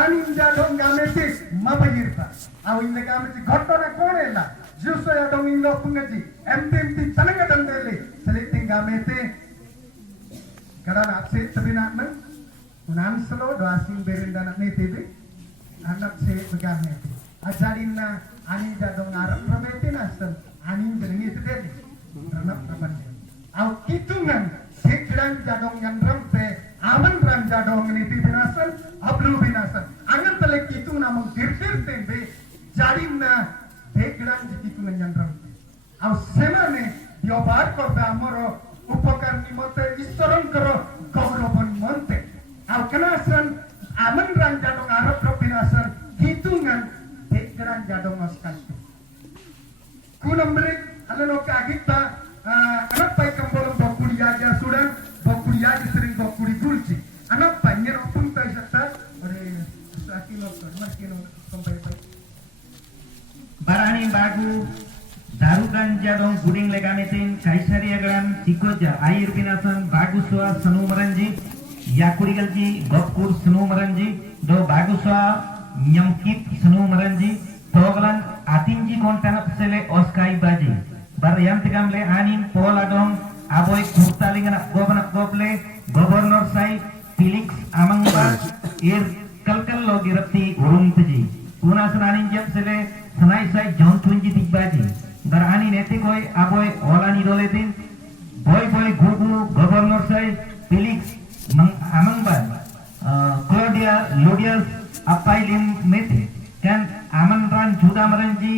anin jadong gamete mabayirta au inne gamete ghotona konela juso ya dong indo pungaji MTMT tananga dandele seliting gamete karena apse tabinatman unan selo doasin berendana netebe anak se begamete ajarinna anin jadong arab ramete nasan anin jenenge tede ranap ramane au hitungan Hikran jadong yang rempe, aman ran jadong ini binasan, ablu binasan. Angan telek itu namung dirtir tembe, jadimna hikran jikitungan yang rempe. Au semane diobar korda amoro upakar nimote istoron karo gauroban monte. Au kenasan aman ran jadong arab ro binasan, hitungan hikran jadong oskan. Kunam berik alano kagita anak pai kambolong bakuri aja sudah bakuri aja sering bakuri gulci anak banyak opung tai sakta ore sakino markino sampai pai barani bagu darugan jadong guding legametin kaisaria garam sikoja air binasan bagu swa sanu maranji yakurigalji gopkur sanu maranji do bagu swa nyamkip sanu maranji togalan atinji kontanap sele oskai baji bar yang tigamle anin pola dong aboy kurtalingan goble gobernur sai Felix amangba ir kalkal logi rapti urung tuji kuna sunanin jam sele sanai sai jon tunji tikbaji bar anin eti koi aboy olani doletin boy gugu gobernur sai Felix amangba Claudia Ludias apai lim mete kan amanran juda maranji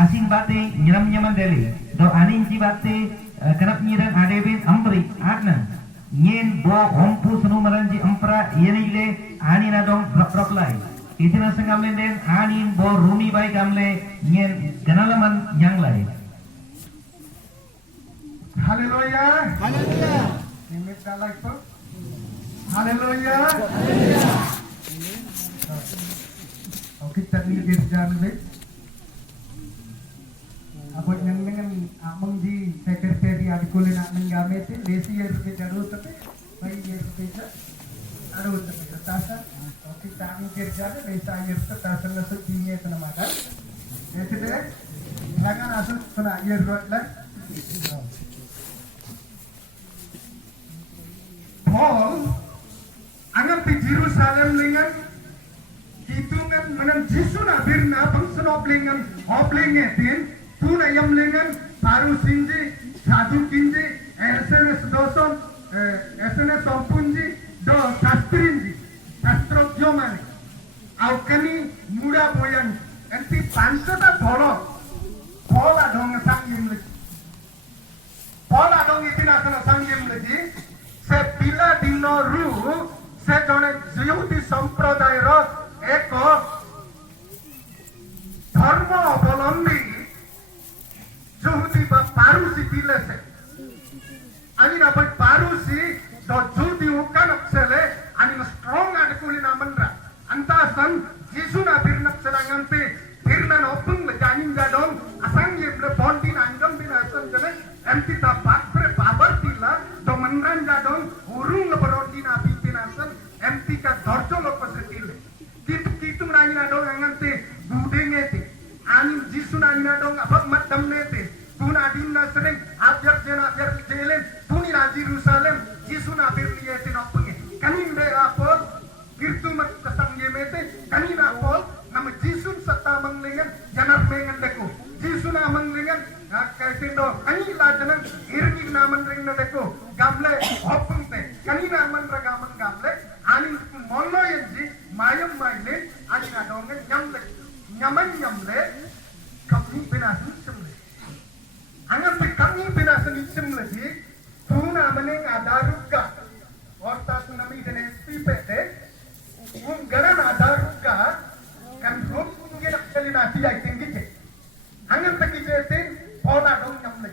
asing bate nyaman deli do anin ji bate kanap nyiran adebin ambri adna nyen bo hompu sunu maranji ampra yenile anin adong prop lai itina sangamlen den anin bo rumi bai gamle nyen ganalaman nyang lai haleluya haleluya nimit dalai po haleluya haleluya oke tadi dirjan be abot yang dengan amang di sekretari adikule nak menggamete desi yer bejado tapi bai yer beja adu tapi tasa oke tani kerja desa yer tasa ngasut dinya kana maka jadi deh jangan asal kena yer rotlah Paul angan di Jerusalem dengan hitungan menang Yesus nabirna bangsa lengan oblengetin tuna yam lengan paru sinji sadu kinji SNS doson SNS ompunji do sastrinji sastrogyo mane aukani muda boyan enti pansata dhoro pola dong sangyim lagi pola dong itina sana sangyim lagi se pila dino ru se jone Yahudi sampradaya ro eko dharma অবলম্বী Yahudi ba parusi bilese ani na ba parusi do Yahudi ukan apsele ani na strong ad kulina manra antasan Yesu na birnak serangan pe birnan opung le janin gadon asang ye ble bondi na angam bin asan jane empty ta bakre babar tila do manran gadon urung le berodi na pitin asan empty ka dorjo lo pasetile kitu na ina do angante budengete ani Yesu na ina do abak matam nete tuna dinna sering ajar jena ajar jelen tuni na Jerusalem Yesu na birliete do kani la janang irgi naman ring na deko gamle opung te kani naman ra gamle ani mollo yenji mayam maile ani na dong nyamle nyamle kami binasun semle angan pe kami binasun semle ji tuna maneng adaruka orta tunami dene pipete garan adaruka kan rom ngi nak selina ti ai tinggi angan pe kijete pola dong nyamle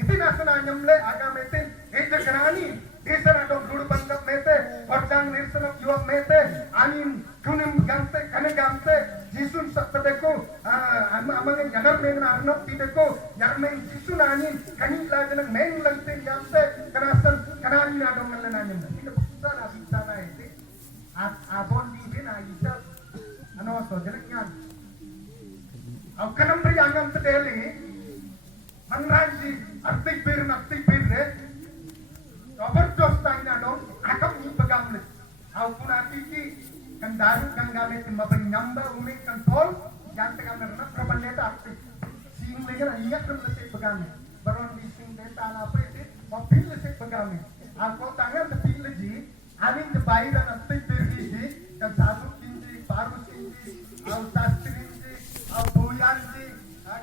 iti nasana nyamle agamete eja kanani esana dong guru bangkap mete ordang nirsana yuam mete anin kunim gamte kane gamte jisun sakdeko amang yanar meng arnop tideko yarmeng jisun anin kani lajanang meng lante gamte kanasan kanani na dong ngalana nyamle ita pusana bisana ite abon di bina ita ano so jeleknya au kanam pri angam tedeli manranji artik bir re Robert Jostain na dong akam ni pagamle au punati ki kandaru kangame timba penyamba umik kontrol yang tengah merna propandeta artik sing lengan ingat kan lese pagame baron di sing deta na apa itu mobil lese pagame aku tangan tepi leji anin de baira artik bir di kan satu kinji baru kinji au tasrinji au boyanji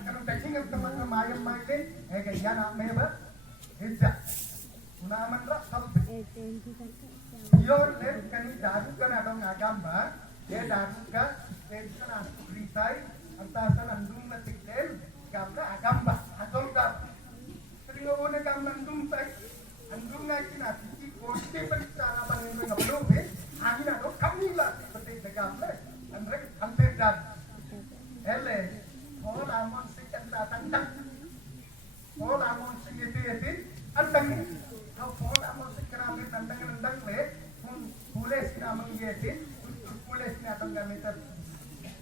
kan taking of teman mayam maile ega yana meba hija unaman ra kalbe Yor let kani daru kan adong agamba daru ka kana risai antasan andung na tikden gamna agamba adong ka tringo one gamna andung sai andung na kinati koste percara bangin ngablo be ani na do kamila pete gamna andre ante dad ele all amon sikan datang all amon sikete antang au all amon sikram be tandang le pules na mangyete pules na atang gamitan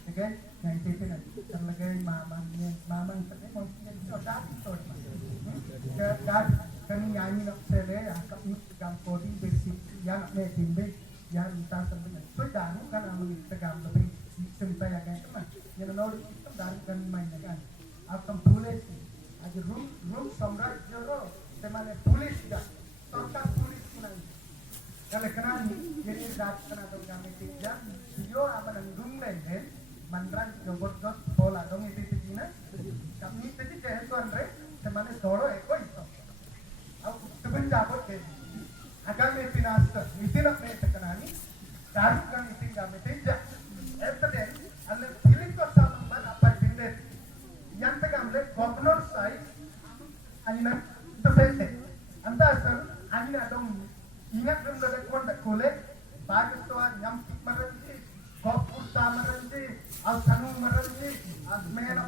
okay yang itu na terlagai mamang sa mo so dati so dad kami yani nak sele akap mus gam kodi basic yang me timbe yang ta sampai so danu kan amang tegam lebih simpai ya kan teman yang nol dan kan main kan akan pules aja room samrat jero temane pules ga sorka pules kunang kalau kenal jadi dat kena dong kami tiga video apa nanggung lehen mandrang jobot pola dong itu tina kami tadi kayak tuan re temane soro eko itu aku sebentar bot ke agame pinasta itu nak me tekanani daru kan itu kami tiga efte alle feeling ko sama man apa dinde yang tegamle governor sai anina tepete anda asal anina dong ingat dong dari kontak kule bagus tuan nyam maranji gopur maranji al sanu maranji al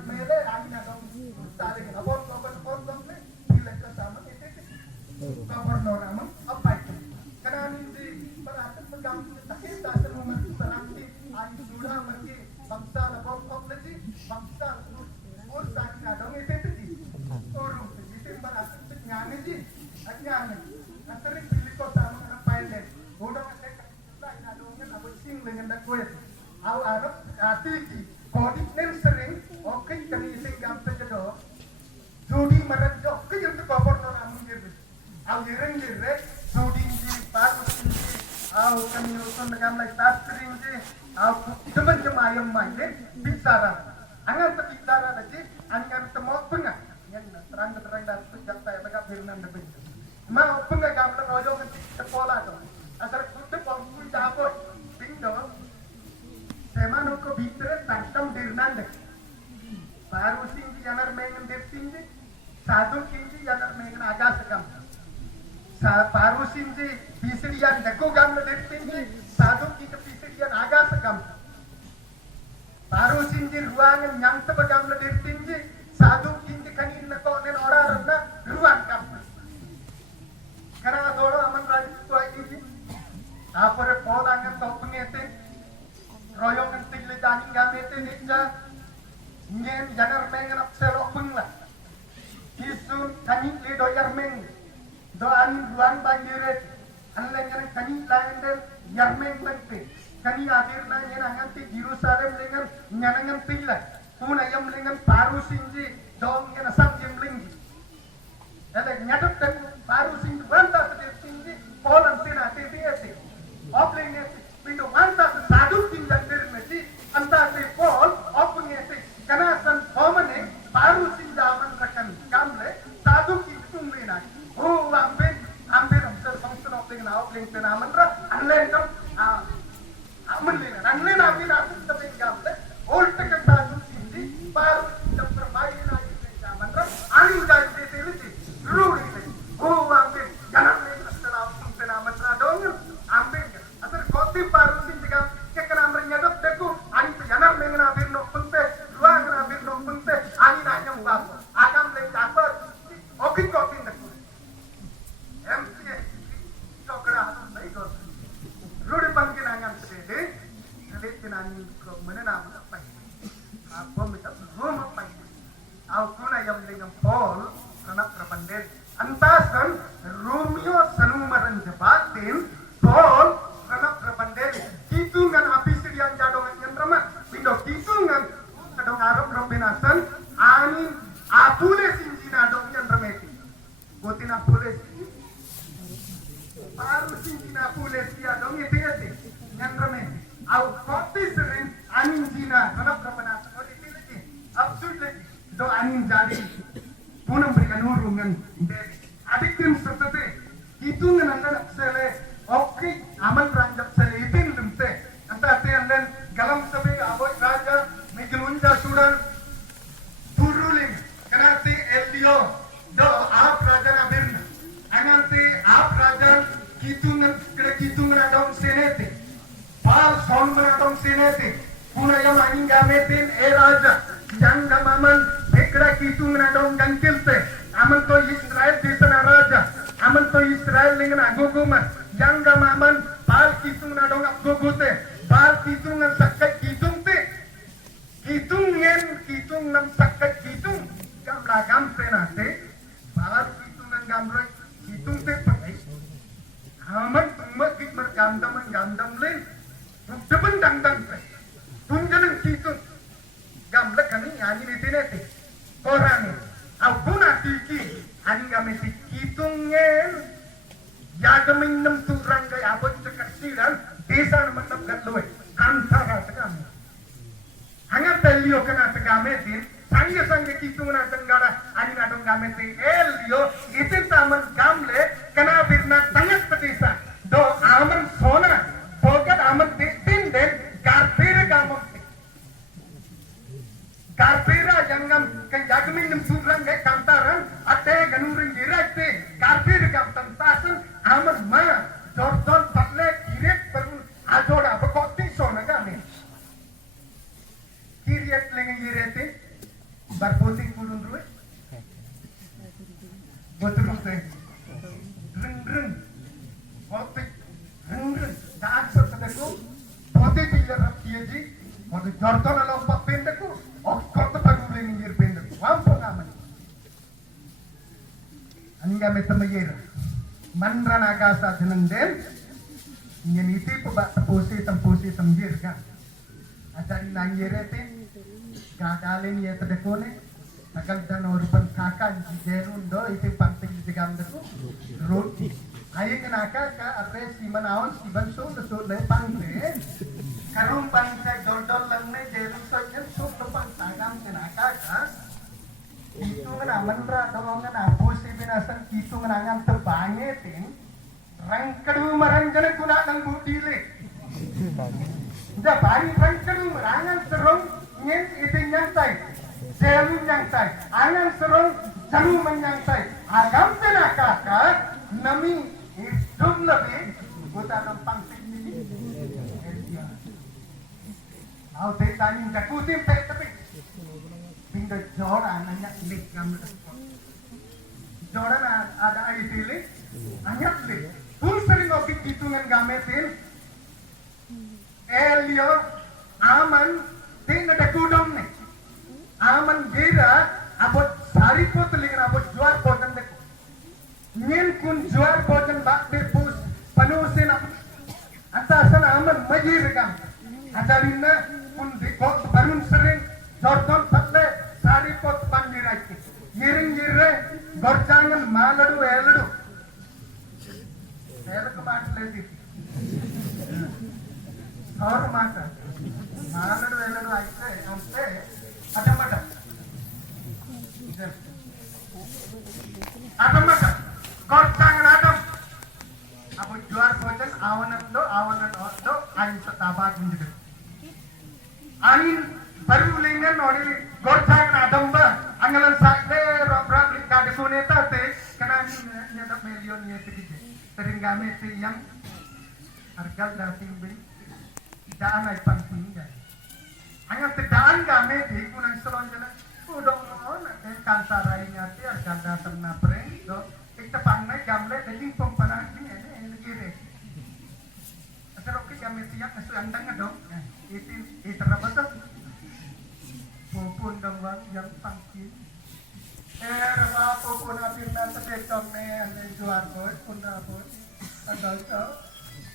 mele anina dong tarik abon le pilih ke sama itu governor amang apa itu karena ini berarti pegang kita semua seranti ani sudah mergi bangsa lapor lagi bangsa urusan dong itu orang itu berarti nyane ji nyane sering pilih kota apa ini udah ngecek lain adongan apa sing dengan dak kuat au arab atiki kodik nem sering oke kami sing gampe kedo judi maranjo ke yang ke governor amun gitu au yereng dire judi ji bagus ji au kami usun dengan lagi tasring ji au teman kemayam maile bicara angan bicara lagi angan temo pengah yang terang dah sejak saya tegak firman lebih mau pengagam royo ke sekolah tu asal kutu pangkul japot pindo semanu ko bitre tantam dirnan dek baru sing yanar mengen deptinji sadu kinji yanar mengen agas kam baru sing bisirian deko gam deptinji sadu kinji bisirian agas kam baru sing ruangan nyam tebagam deptinji sadu kinji kanin ko nen orar na ruang kam karena dolo aman rajin tuai ini, apa pola ngan top ngete, royong ngan tigli daning gamete ninja, ngen janar mengen ap selok pengla, isun kanik le doyar meng, do anin ruang banjiret, anlen ngan kanik lain den yar meng lengte, kani adir na ngan anganti Jerusalem lengan ngan angan pila, pun ayam lengan paru sinji, dong ngan asam jem lengji. Ele nyadap dan baru sing banta sedih tinggi polan sina TBS. Opling esi pintu manta sadu tinggal bermesi anta se pol opung esi karena san pomane baru sing zaman rekan kamle sadu kitung lina. Oh ambil ambil function opling na opling sina mantra anlen dong aman lina anlen ambil aku tapi kamle old tekan sadu tinggi baru sing bermain lagi zaman ra angin jadi diteliti ruli. Oh ambil jangan lina setelah opling sina mantra dong ambil asal kopi baru sing jika kena menyadap deku ani jangan mengena birno punte dua kena birno punte ani nanya mbak agam leng dapat okin kopi deku MCA cokra baik kok rudi pangkin angan sede sedih tinani kok mana nama apa apa minta belum apa aku na yang dengan Paul karena terpandai antasan Romeo sanumaran jebatin Paul karena terpandai hitungan habis yang jadongan yang ramah pindah hitungan kadang Arab rombinasan angin apule sinjina dong yang remeti gotina apule baru sinjina apule sia dong itu yang remeti au kopi sering angin jina karena rombinasan oh dipilih absolutely do angin jadi punam berikan urungan adikin seperti hitungan anda sele oke aman ranjak sele itin lemte anta dan galam sabi aboy raja megelunja sudan turuling kanati elio do ap raja na birna anante ap raja hitungan kira hitungan adong senete pal sonman adong senete puna yang angin gametin raja jangga maman ekra hitungan adong gangkilte aman to Israel di sana raja aman to Israel dengan agogoman jangga maman pal hitung adong agogote pal hitung nan sakai hitung te hitung nam sakai hitung gamla gam senate pal hitung nan gamra hitung te pakai aman tumak git gandam len depan dang te tunjangan hitung gamla kami ani netinete korani Aguna tiki ani gameti hitungen yagamin nam turang gay abot sekasiran desa naman nabgatloy antara tegami hangat belio kana tegametin sangga hitungan tenggara ani nadong gameti elio itin taman gamle kana birna tangak pedesa do aman sona bogat aman tinden garpira gamon Karpira jangan kan jagamin nem surang gay kantaran ate ganuring direkte karpira gam tantasan aman ma jorton patle kirek perun ajoda bakoti sona gami kirek lengan yirete barpoti kulun ruwe betul te reng poti reng saat seteku poti tiga kiaji poti jorton alom papendeku oh kota paguling ngir pendek wampung aman aniga metamagir manran agasa jenenden nyeniti pebak tempusi temjir kan asari nangyerete gagalin ya tedekone takal dan urupan kakak jerun do itu penting digam deku roti ayo kenaka ka arres si manaon si banso so le pangre karung bangsa dol langne jerun so yen so tepang tagam kenaka ka itu ngana manra dolongan apusi binasan itu ngangan terbangetin rang kedua maranjana guna nang budile da bari rang kedua marangan serong nyen itu nyantai jelu nyantai angan serong jalu menyantai agam kenaka ka nami hidup lebih buta lempang tinggi au te tani jakutim te tapi pindah joran nanya lik gambar joran ada itile anyap lik pun sering oki hitungan gametin elio aman tin ada kudom nih aman gira abot sari pot lingan abot juar potan dek nyen kun juar potan bak depus panusin atasan aman majir gam adalina kun dikot barun sering jorton patle sari pot pandirai yiring yire gorja Gortangan maladu eladu. Eladu matledi. Saur mata. Maladu eladu aite ante ada mata. Adam mata. Gortangan adam. Abu juar bojan awanan do ain setabak menjadi. Ain baru lengan ori gortangan adam ba. Angalan sakde robrak lika de suneta te kena nyadap million ye te gede. Teringame te yang harga dating beli daan ay pangtingga. Angan te daan game te kunang selonjana udong on te kansarai nyati harga datang na pre do ikta pangnai gamle de ling pompanan ni ene gire. Asarok ke game te yang asu andang dong. Itu rabato popon dong wang yang pangkin. Raba popon apir na tepek dong ne ane juar boy pun rapor. Adal to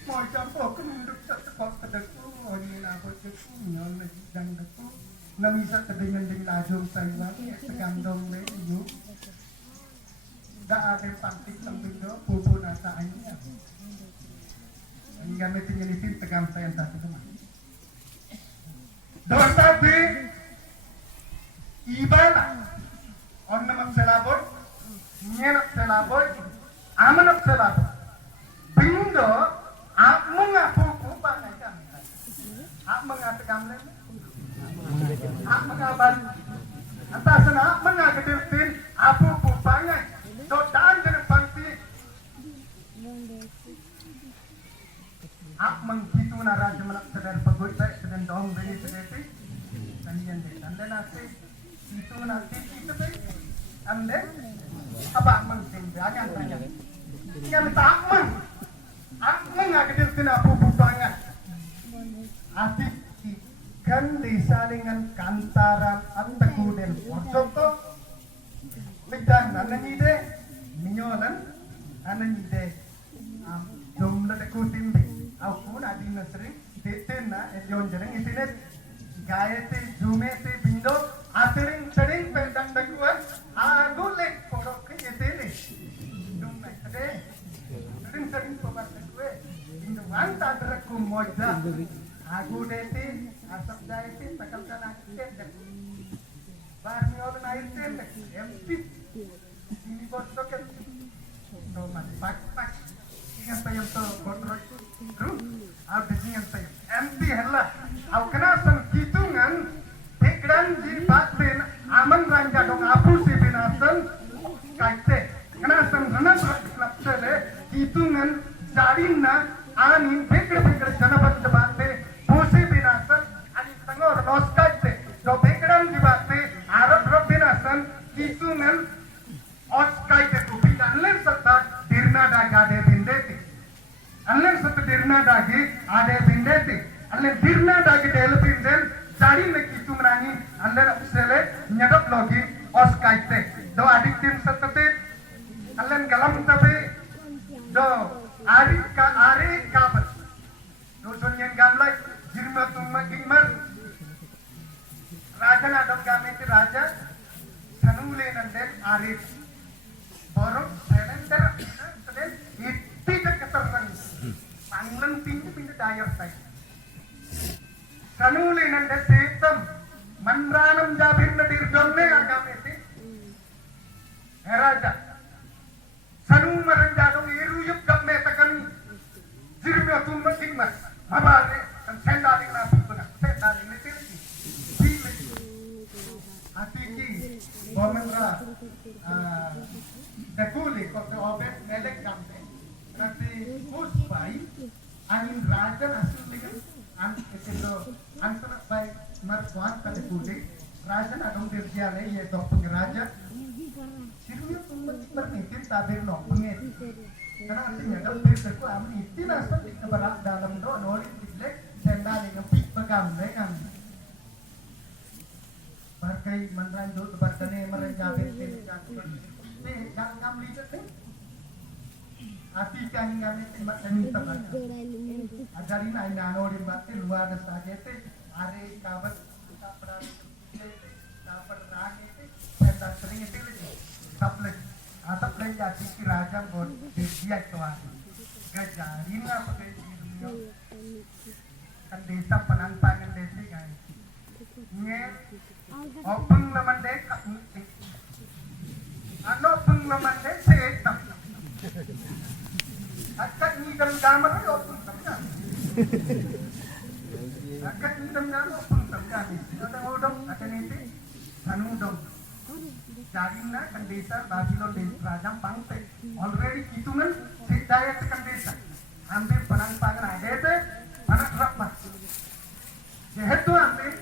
mo campo kenduk sa tekok tedeku oni na bot ku nyon na dang deku namisa tedengan ding lajum sayang tegam dong le yu. Da ade pangkin tembindo popon asa anya. Hingga meeting ini tegam sayang tadi kemana. Doon tabi ibana on naman selabot nyenap selabot amanap selabot bindo ak mga pupu panay kami ak mga tegamlen ak mga ban antasan ak mga gediltin apu pupangay do daan dengan pangti ak mengkitu na raja malak sedar pagoy baik sedang dong beli sedeti tanian dek anda nasi itu nanti kita baik anda apa mengkin jangan tanya yang tak meng ak mengagedir tina pupu banget atik kan disalingan kantaran anda kuden orjoto lidan anda ide minyolan anda ide jumlah dekutin aku nadi nasri teten na yon jarang itinet gayete jumete bindo atering sering pendang daguan agulek porok ke itene dum na kade sering pobar dague bindo anta deraku moja agu dete asap daete takal kana kete barni ol na itene empit ini bosokan to mas pak yang tayang to kontrol terus ada yang tayang empty hela au kenasan hitungan pikiran di batin aman ranja dong apu si binasan kaite kenasan renas klap sele hitungan jarinna anin pikir janabat debate pusi binasan ani tangor los kaite do pikiran di batin arab rob binasan hitungan os kaite ku bidan len serta dirna dagade bindeti Allen satu dirna dagi ada bindeti Allen dirna dagi del bindel jari nak itu menangi Allen upsele nyadap logi os kaite do adik tim setetit Allen galam tapi do ari kabat do sunyen gamlai jirma tumma gingmar raja nadam gameti raja sanule nandel ari borok selender sedel tidak keterang panglen tinggi pintu dayar saya sanule nanda setam manranam jabir nadir donne agam itu heraja sanu maranjadong iruyup gamme takan jirmya tumma sigmas mabale kan sendaling na puna sendaling ni tirki bile atiki bomenra dakuli kote obet melek gamme nanti puspai angin raja hasil dengan itu antara baik marfuan kata kulit raja adong dirjale ye dok pengeraja sirnya permitin tabir no pengit karena artinya kalau berseku amin itu nasa keberat dalam do nori dilek sendal yang pik pegam dengan barkai manranjo barkane merenjabir tidak jangan ngamli itu Ati kan kami timbak kami teman. Ajarin aina norin batte luar saja te are kabat tak pernah tak pernah itu saya sering itu saple atap dan jati ki raja bod dia tua gajarina pakai dirinya kan desa penampangan desa kan nye open laman dek ano pun laman dek setam akan ngidam gamar open tamkan akan ngidam gamar open tamkan ada odong akan ini sanudong Jarina kan desa Babylon desa Rajang Pangte already hitungan sedaya tekan desa hampir penampangan ada itu anak rapmat jehetu hampir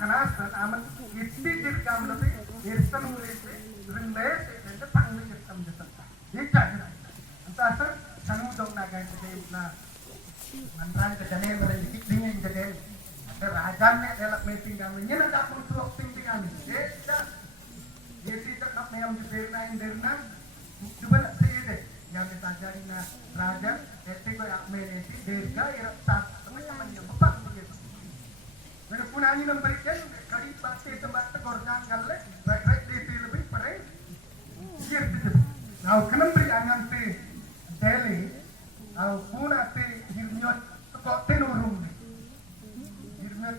kanasan aman isti dirgam lebih irsan mulese rende dan panggil irsan desa ija antasa sanudong naga na manran ke jane mereka dingin jadi ada rajannya elak meeting kami nyena tak perlu tinggi kami desa jadi tak nak yang derna coba nak sih yang ditajari na raja etik yang menesi derga yang tak teman-teman yang bapak begitu. Mereka pun ani memberikan kali pasti tempat tegorjang galle baik di lebih pare sir gitu. Now kenapa beri angan te Delhi au pun ate hirnyot kok tenurung hirnyot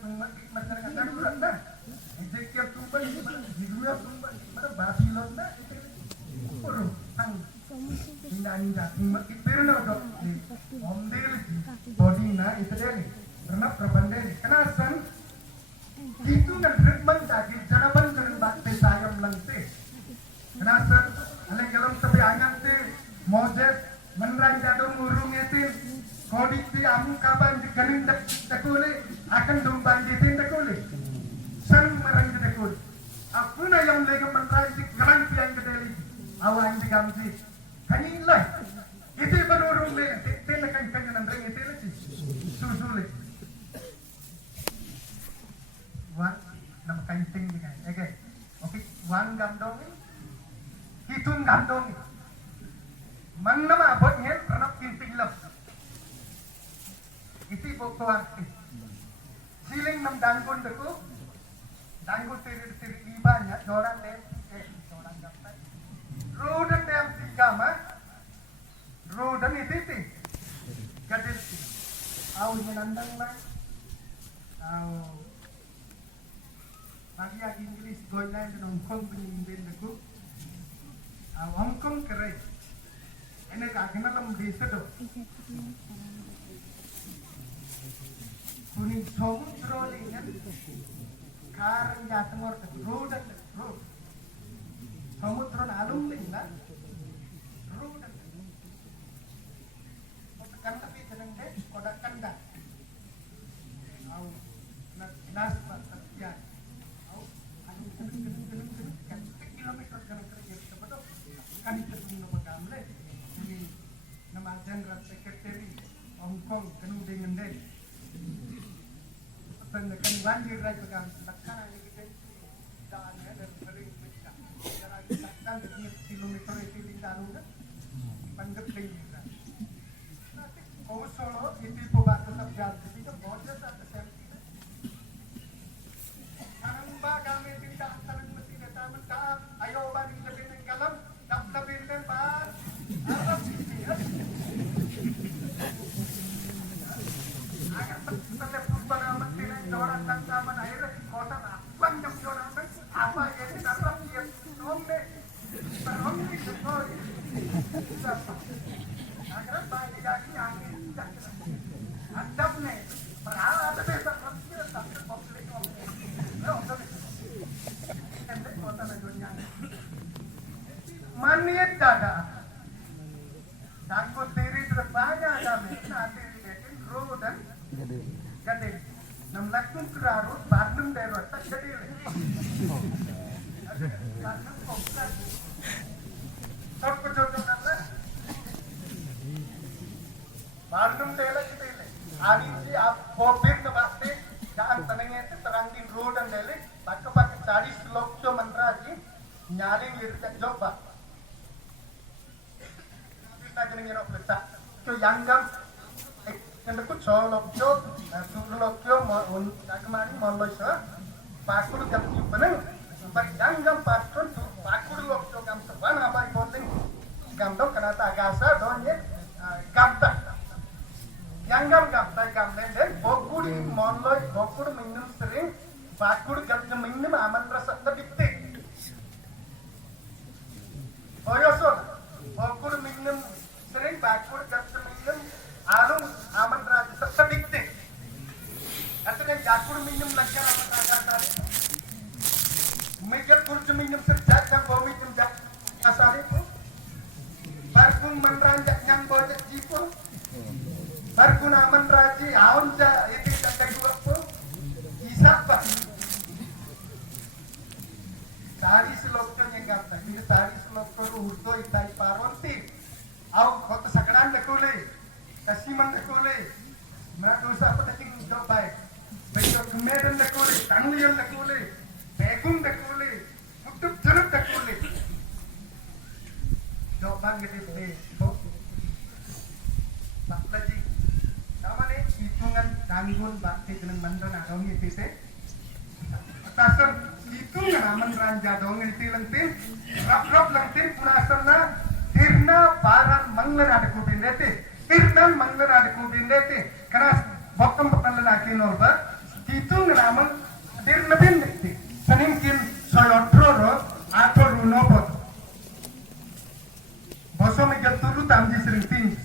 masyarakat darurat dah Ezekiel tumba hirnyot tumba mana Babylon dah itu puru tang indah iperno dok omdel body na itu Delhi karena perbanding kenasan itu kan treatment tadi janaban dengan bakte sayam lengte kenasan aleng galam sabi angan te Moses menrang jadong urung etin kodik ti amu kaban di ganin dakule akan dumban jitin dakule san marang dakule aku na yang lega menrang di galan piang gedeli awang di gamji kanila itu baru urung le telekan kanyan reng itu le susule wan nama kainting ni kan oke wan gamdong hitun gamdong man nama abotnya pernah kinting lep iti boko arti siling nam danggun deku danggun tiri ibanya dorang dem dorang gamtai rodan dem tiga mah rodan iti gadil au nyenandang mah au bagi yang Inggris Goyland dan Hong Kong penyimbin deku au Hong Kong kerai ini kagak dalam desa tu. Kuning somudro dengan karang jatengor tu road somudro alum dengan road. Kan tapi sedang deh kodak kanda. Au nas pasatya. Au anu kan kilometer kerja sebetulnya kan itu nama gamle. Ini nama General Secretary Hong Kong kenu dengan deh. Kan banjir rai pegang laksana ini kita jalan ya dari sering kita jalan takkan dari kilometer itu lingkaran kan panggap tinggi kan. Nanti kau solo itu buat tetap jalan itu boleh tak tersentuh. Karena kami tidak akan mesti kita minta ayo bagi lebih tenggelam tak lebih lebar. Apa sih ya? Agak tetap perubahan orang tangkapan air kota apa yang orang apa yang dalam dia omne beromni sekoi agar bagi lagi yang adabne berhala ada besar kita tapi konflik kota dunia maniat dada takut diri terbanyak kami nanti bikin ru dan gede 6 lakh pun kerarut, Barnum daerah tak jadi le. Barnum komplek. Top kejodohan lah. Barnum daerah kita le. Hari ini popir ke pasti jangan tenangnya itu terangin road dan daerah. Pakai 40 lokso mantra ji nyaring lirik coba. Kita jadi ngerok letak. Itu yang gam yang dekut solokjo, surlokjo mau kemarin mau lois, pakur jam peneng, sampai jangan pakur lokjo ngam sepan apa ikoting gamdok kanata agasa donye gamta yang gamta gamden bokur monloy bokur minum sering bakur gamta minum aman rasa terdikte boyoson bokur minum sering bakur gamta minum alung aman rasa terdikte artinya jakur minum lagi apa agasa Mikir kursi minum sejak yang bawa minum jak asal itu, barkun menranjak yang bojek jipo, barkun aman raji aun ja itu yang kedua po, isap pak. Sari seloknya yang kata, ini sari seloknya urdo itai paronti, au kota sakaran dekule, kasiman dekule, mereka usah apa taking dobai, besok kemedan dekule, tanglian dekule. Begung dekule, utup jeruk dekule. Jawab gitu deh, kok. Tak lagi. Sama nih hitungan tanggung bakti dengan mantan atau ni tise. Atasan hitungan aman ranja dong ini lentin, rap lentin punasana, tirna baran mangler ada kubin dete, tirna mangler ada kubin dete. Karena bottom lelaki norba, hitungan aman tirna bin dete. Seningkin soyotroro atau runopot. Boso megat tulu tamji sering tinggi.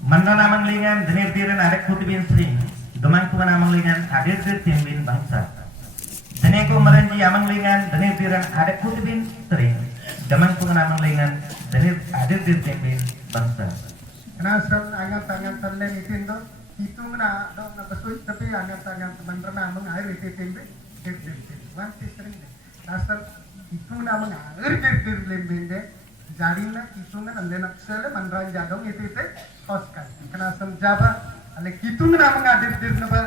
Mandan amang lingan denir diran adek kutubin sering. Domang tuan amang lingan adir dir timbin bangsa. Deneko merenji amang lingan denir diran adek kutubin sering. Domang tuan amang lingan denir adir dir timbin bangsa. Kenasan angan-angan terlen itu itu na dok na basuit tapi angan-angan teman renang mengalir itu tembe wanti sering deh asal itu na mengalir dir lembende jarina itu na ande nak sele manran jadong itu koskan kenasan jaba ale itu na mengalir dir naba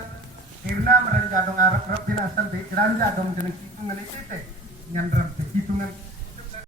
irna manran jadong arab rab dinasan be ran jadong jeneng itu ngene itu nyandram itu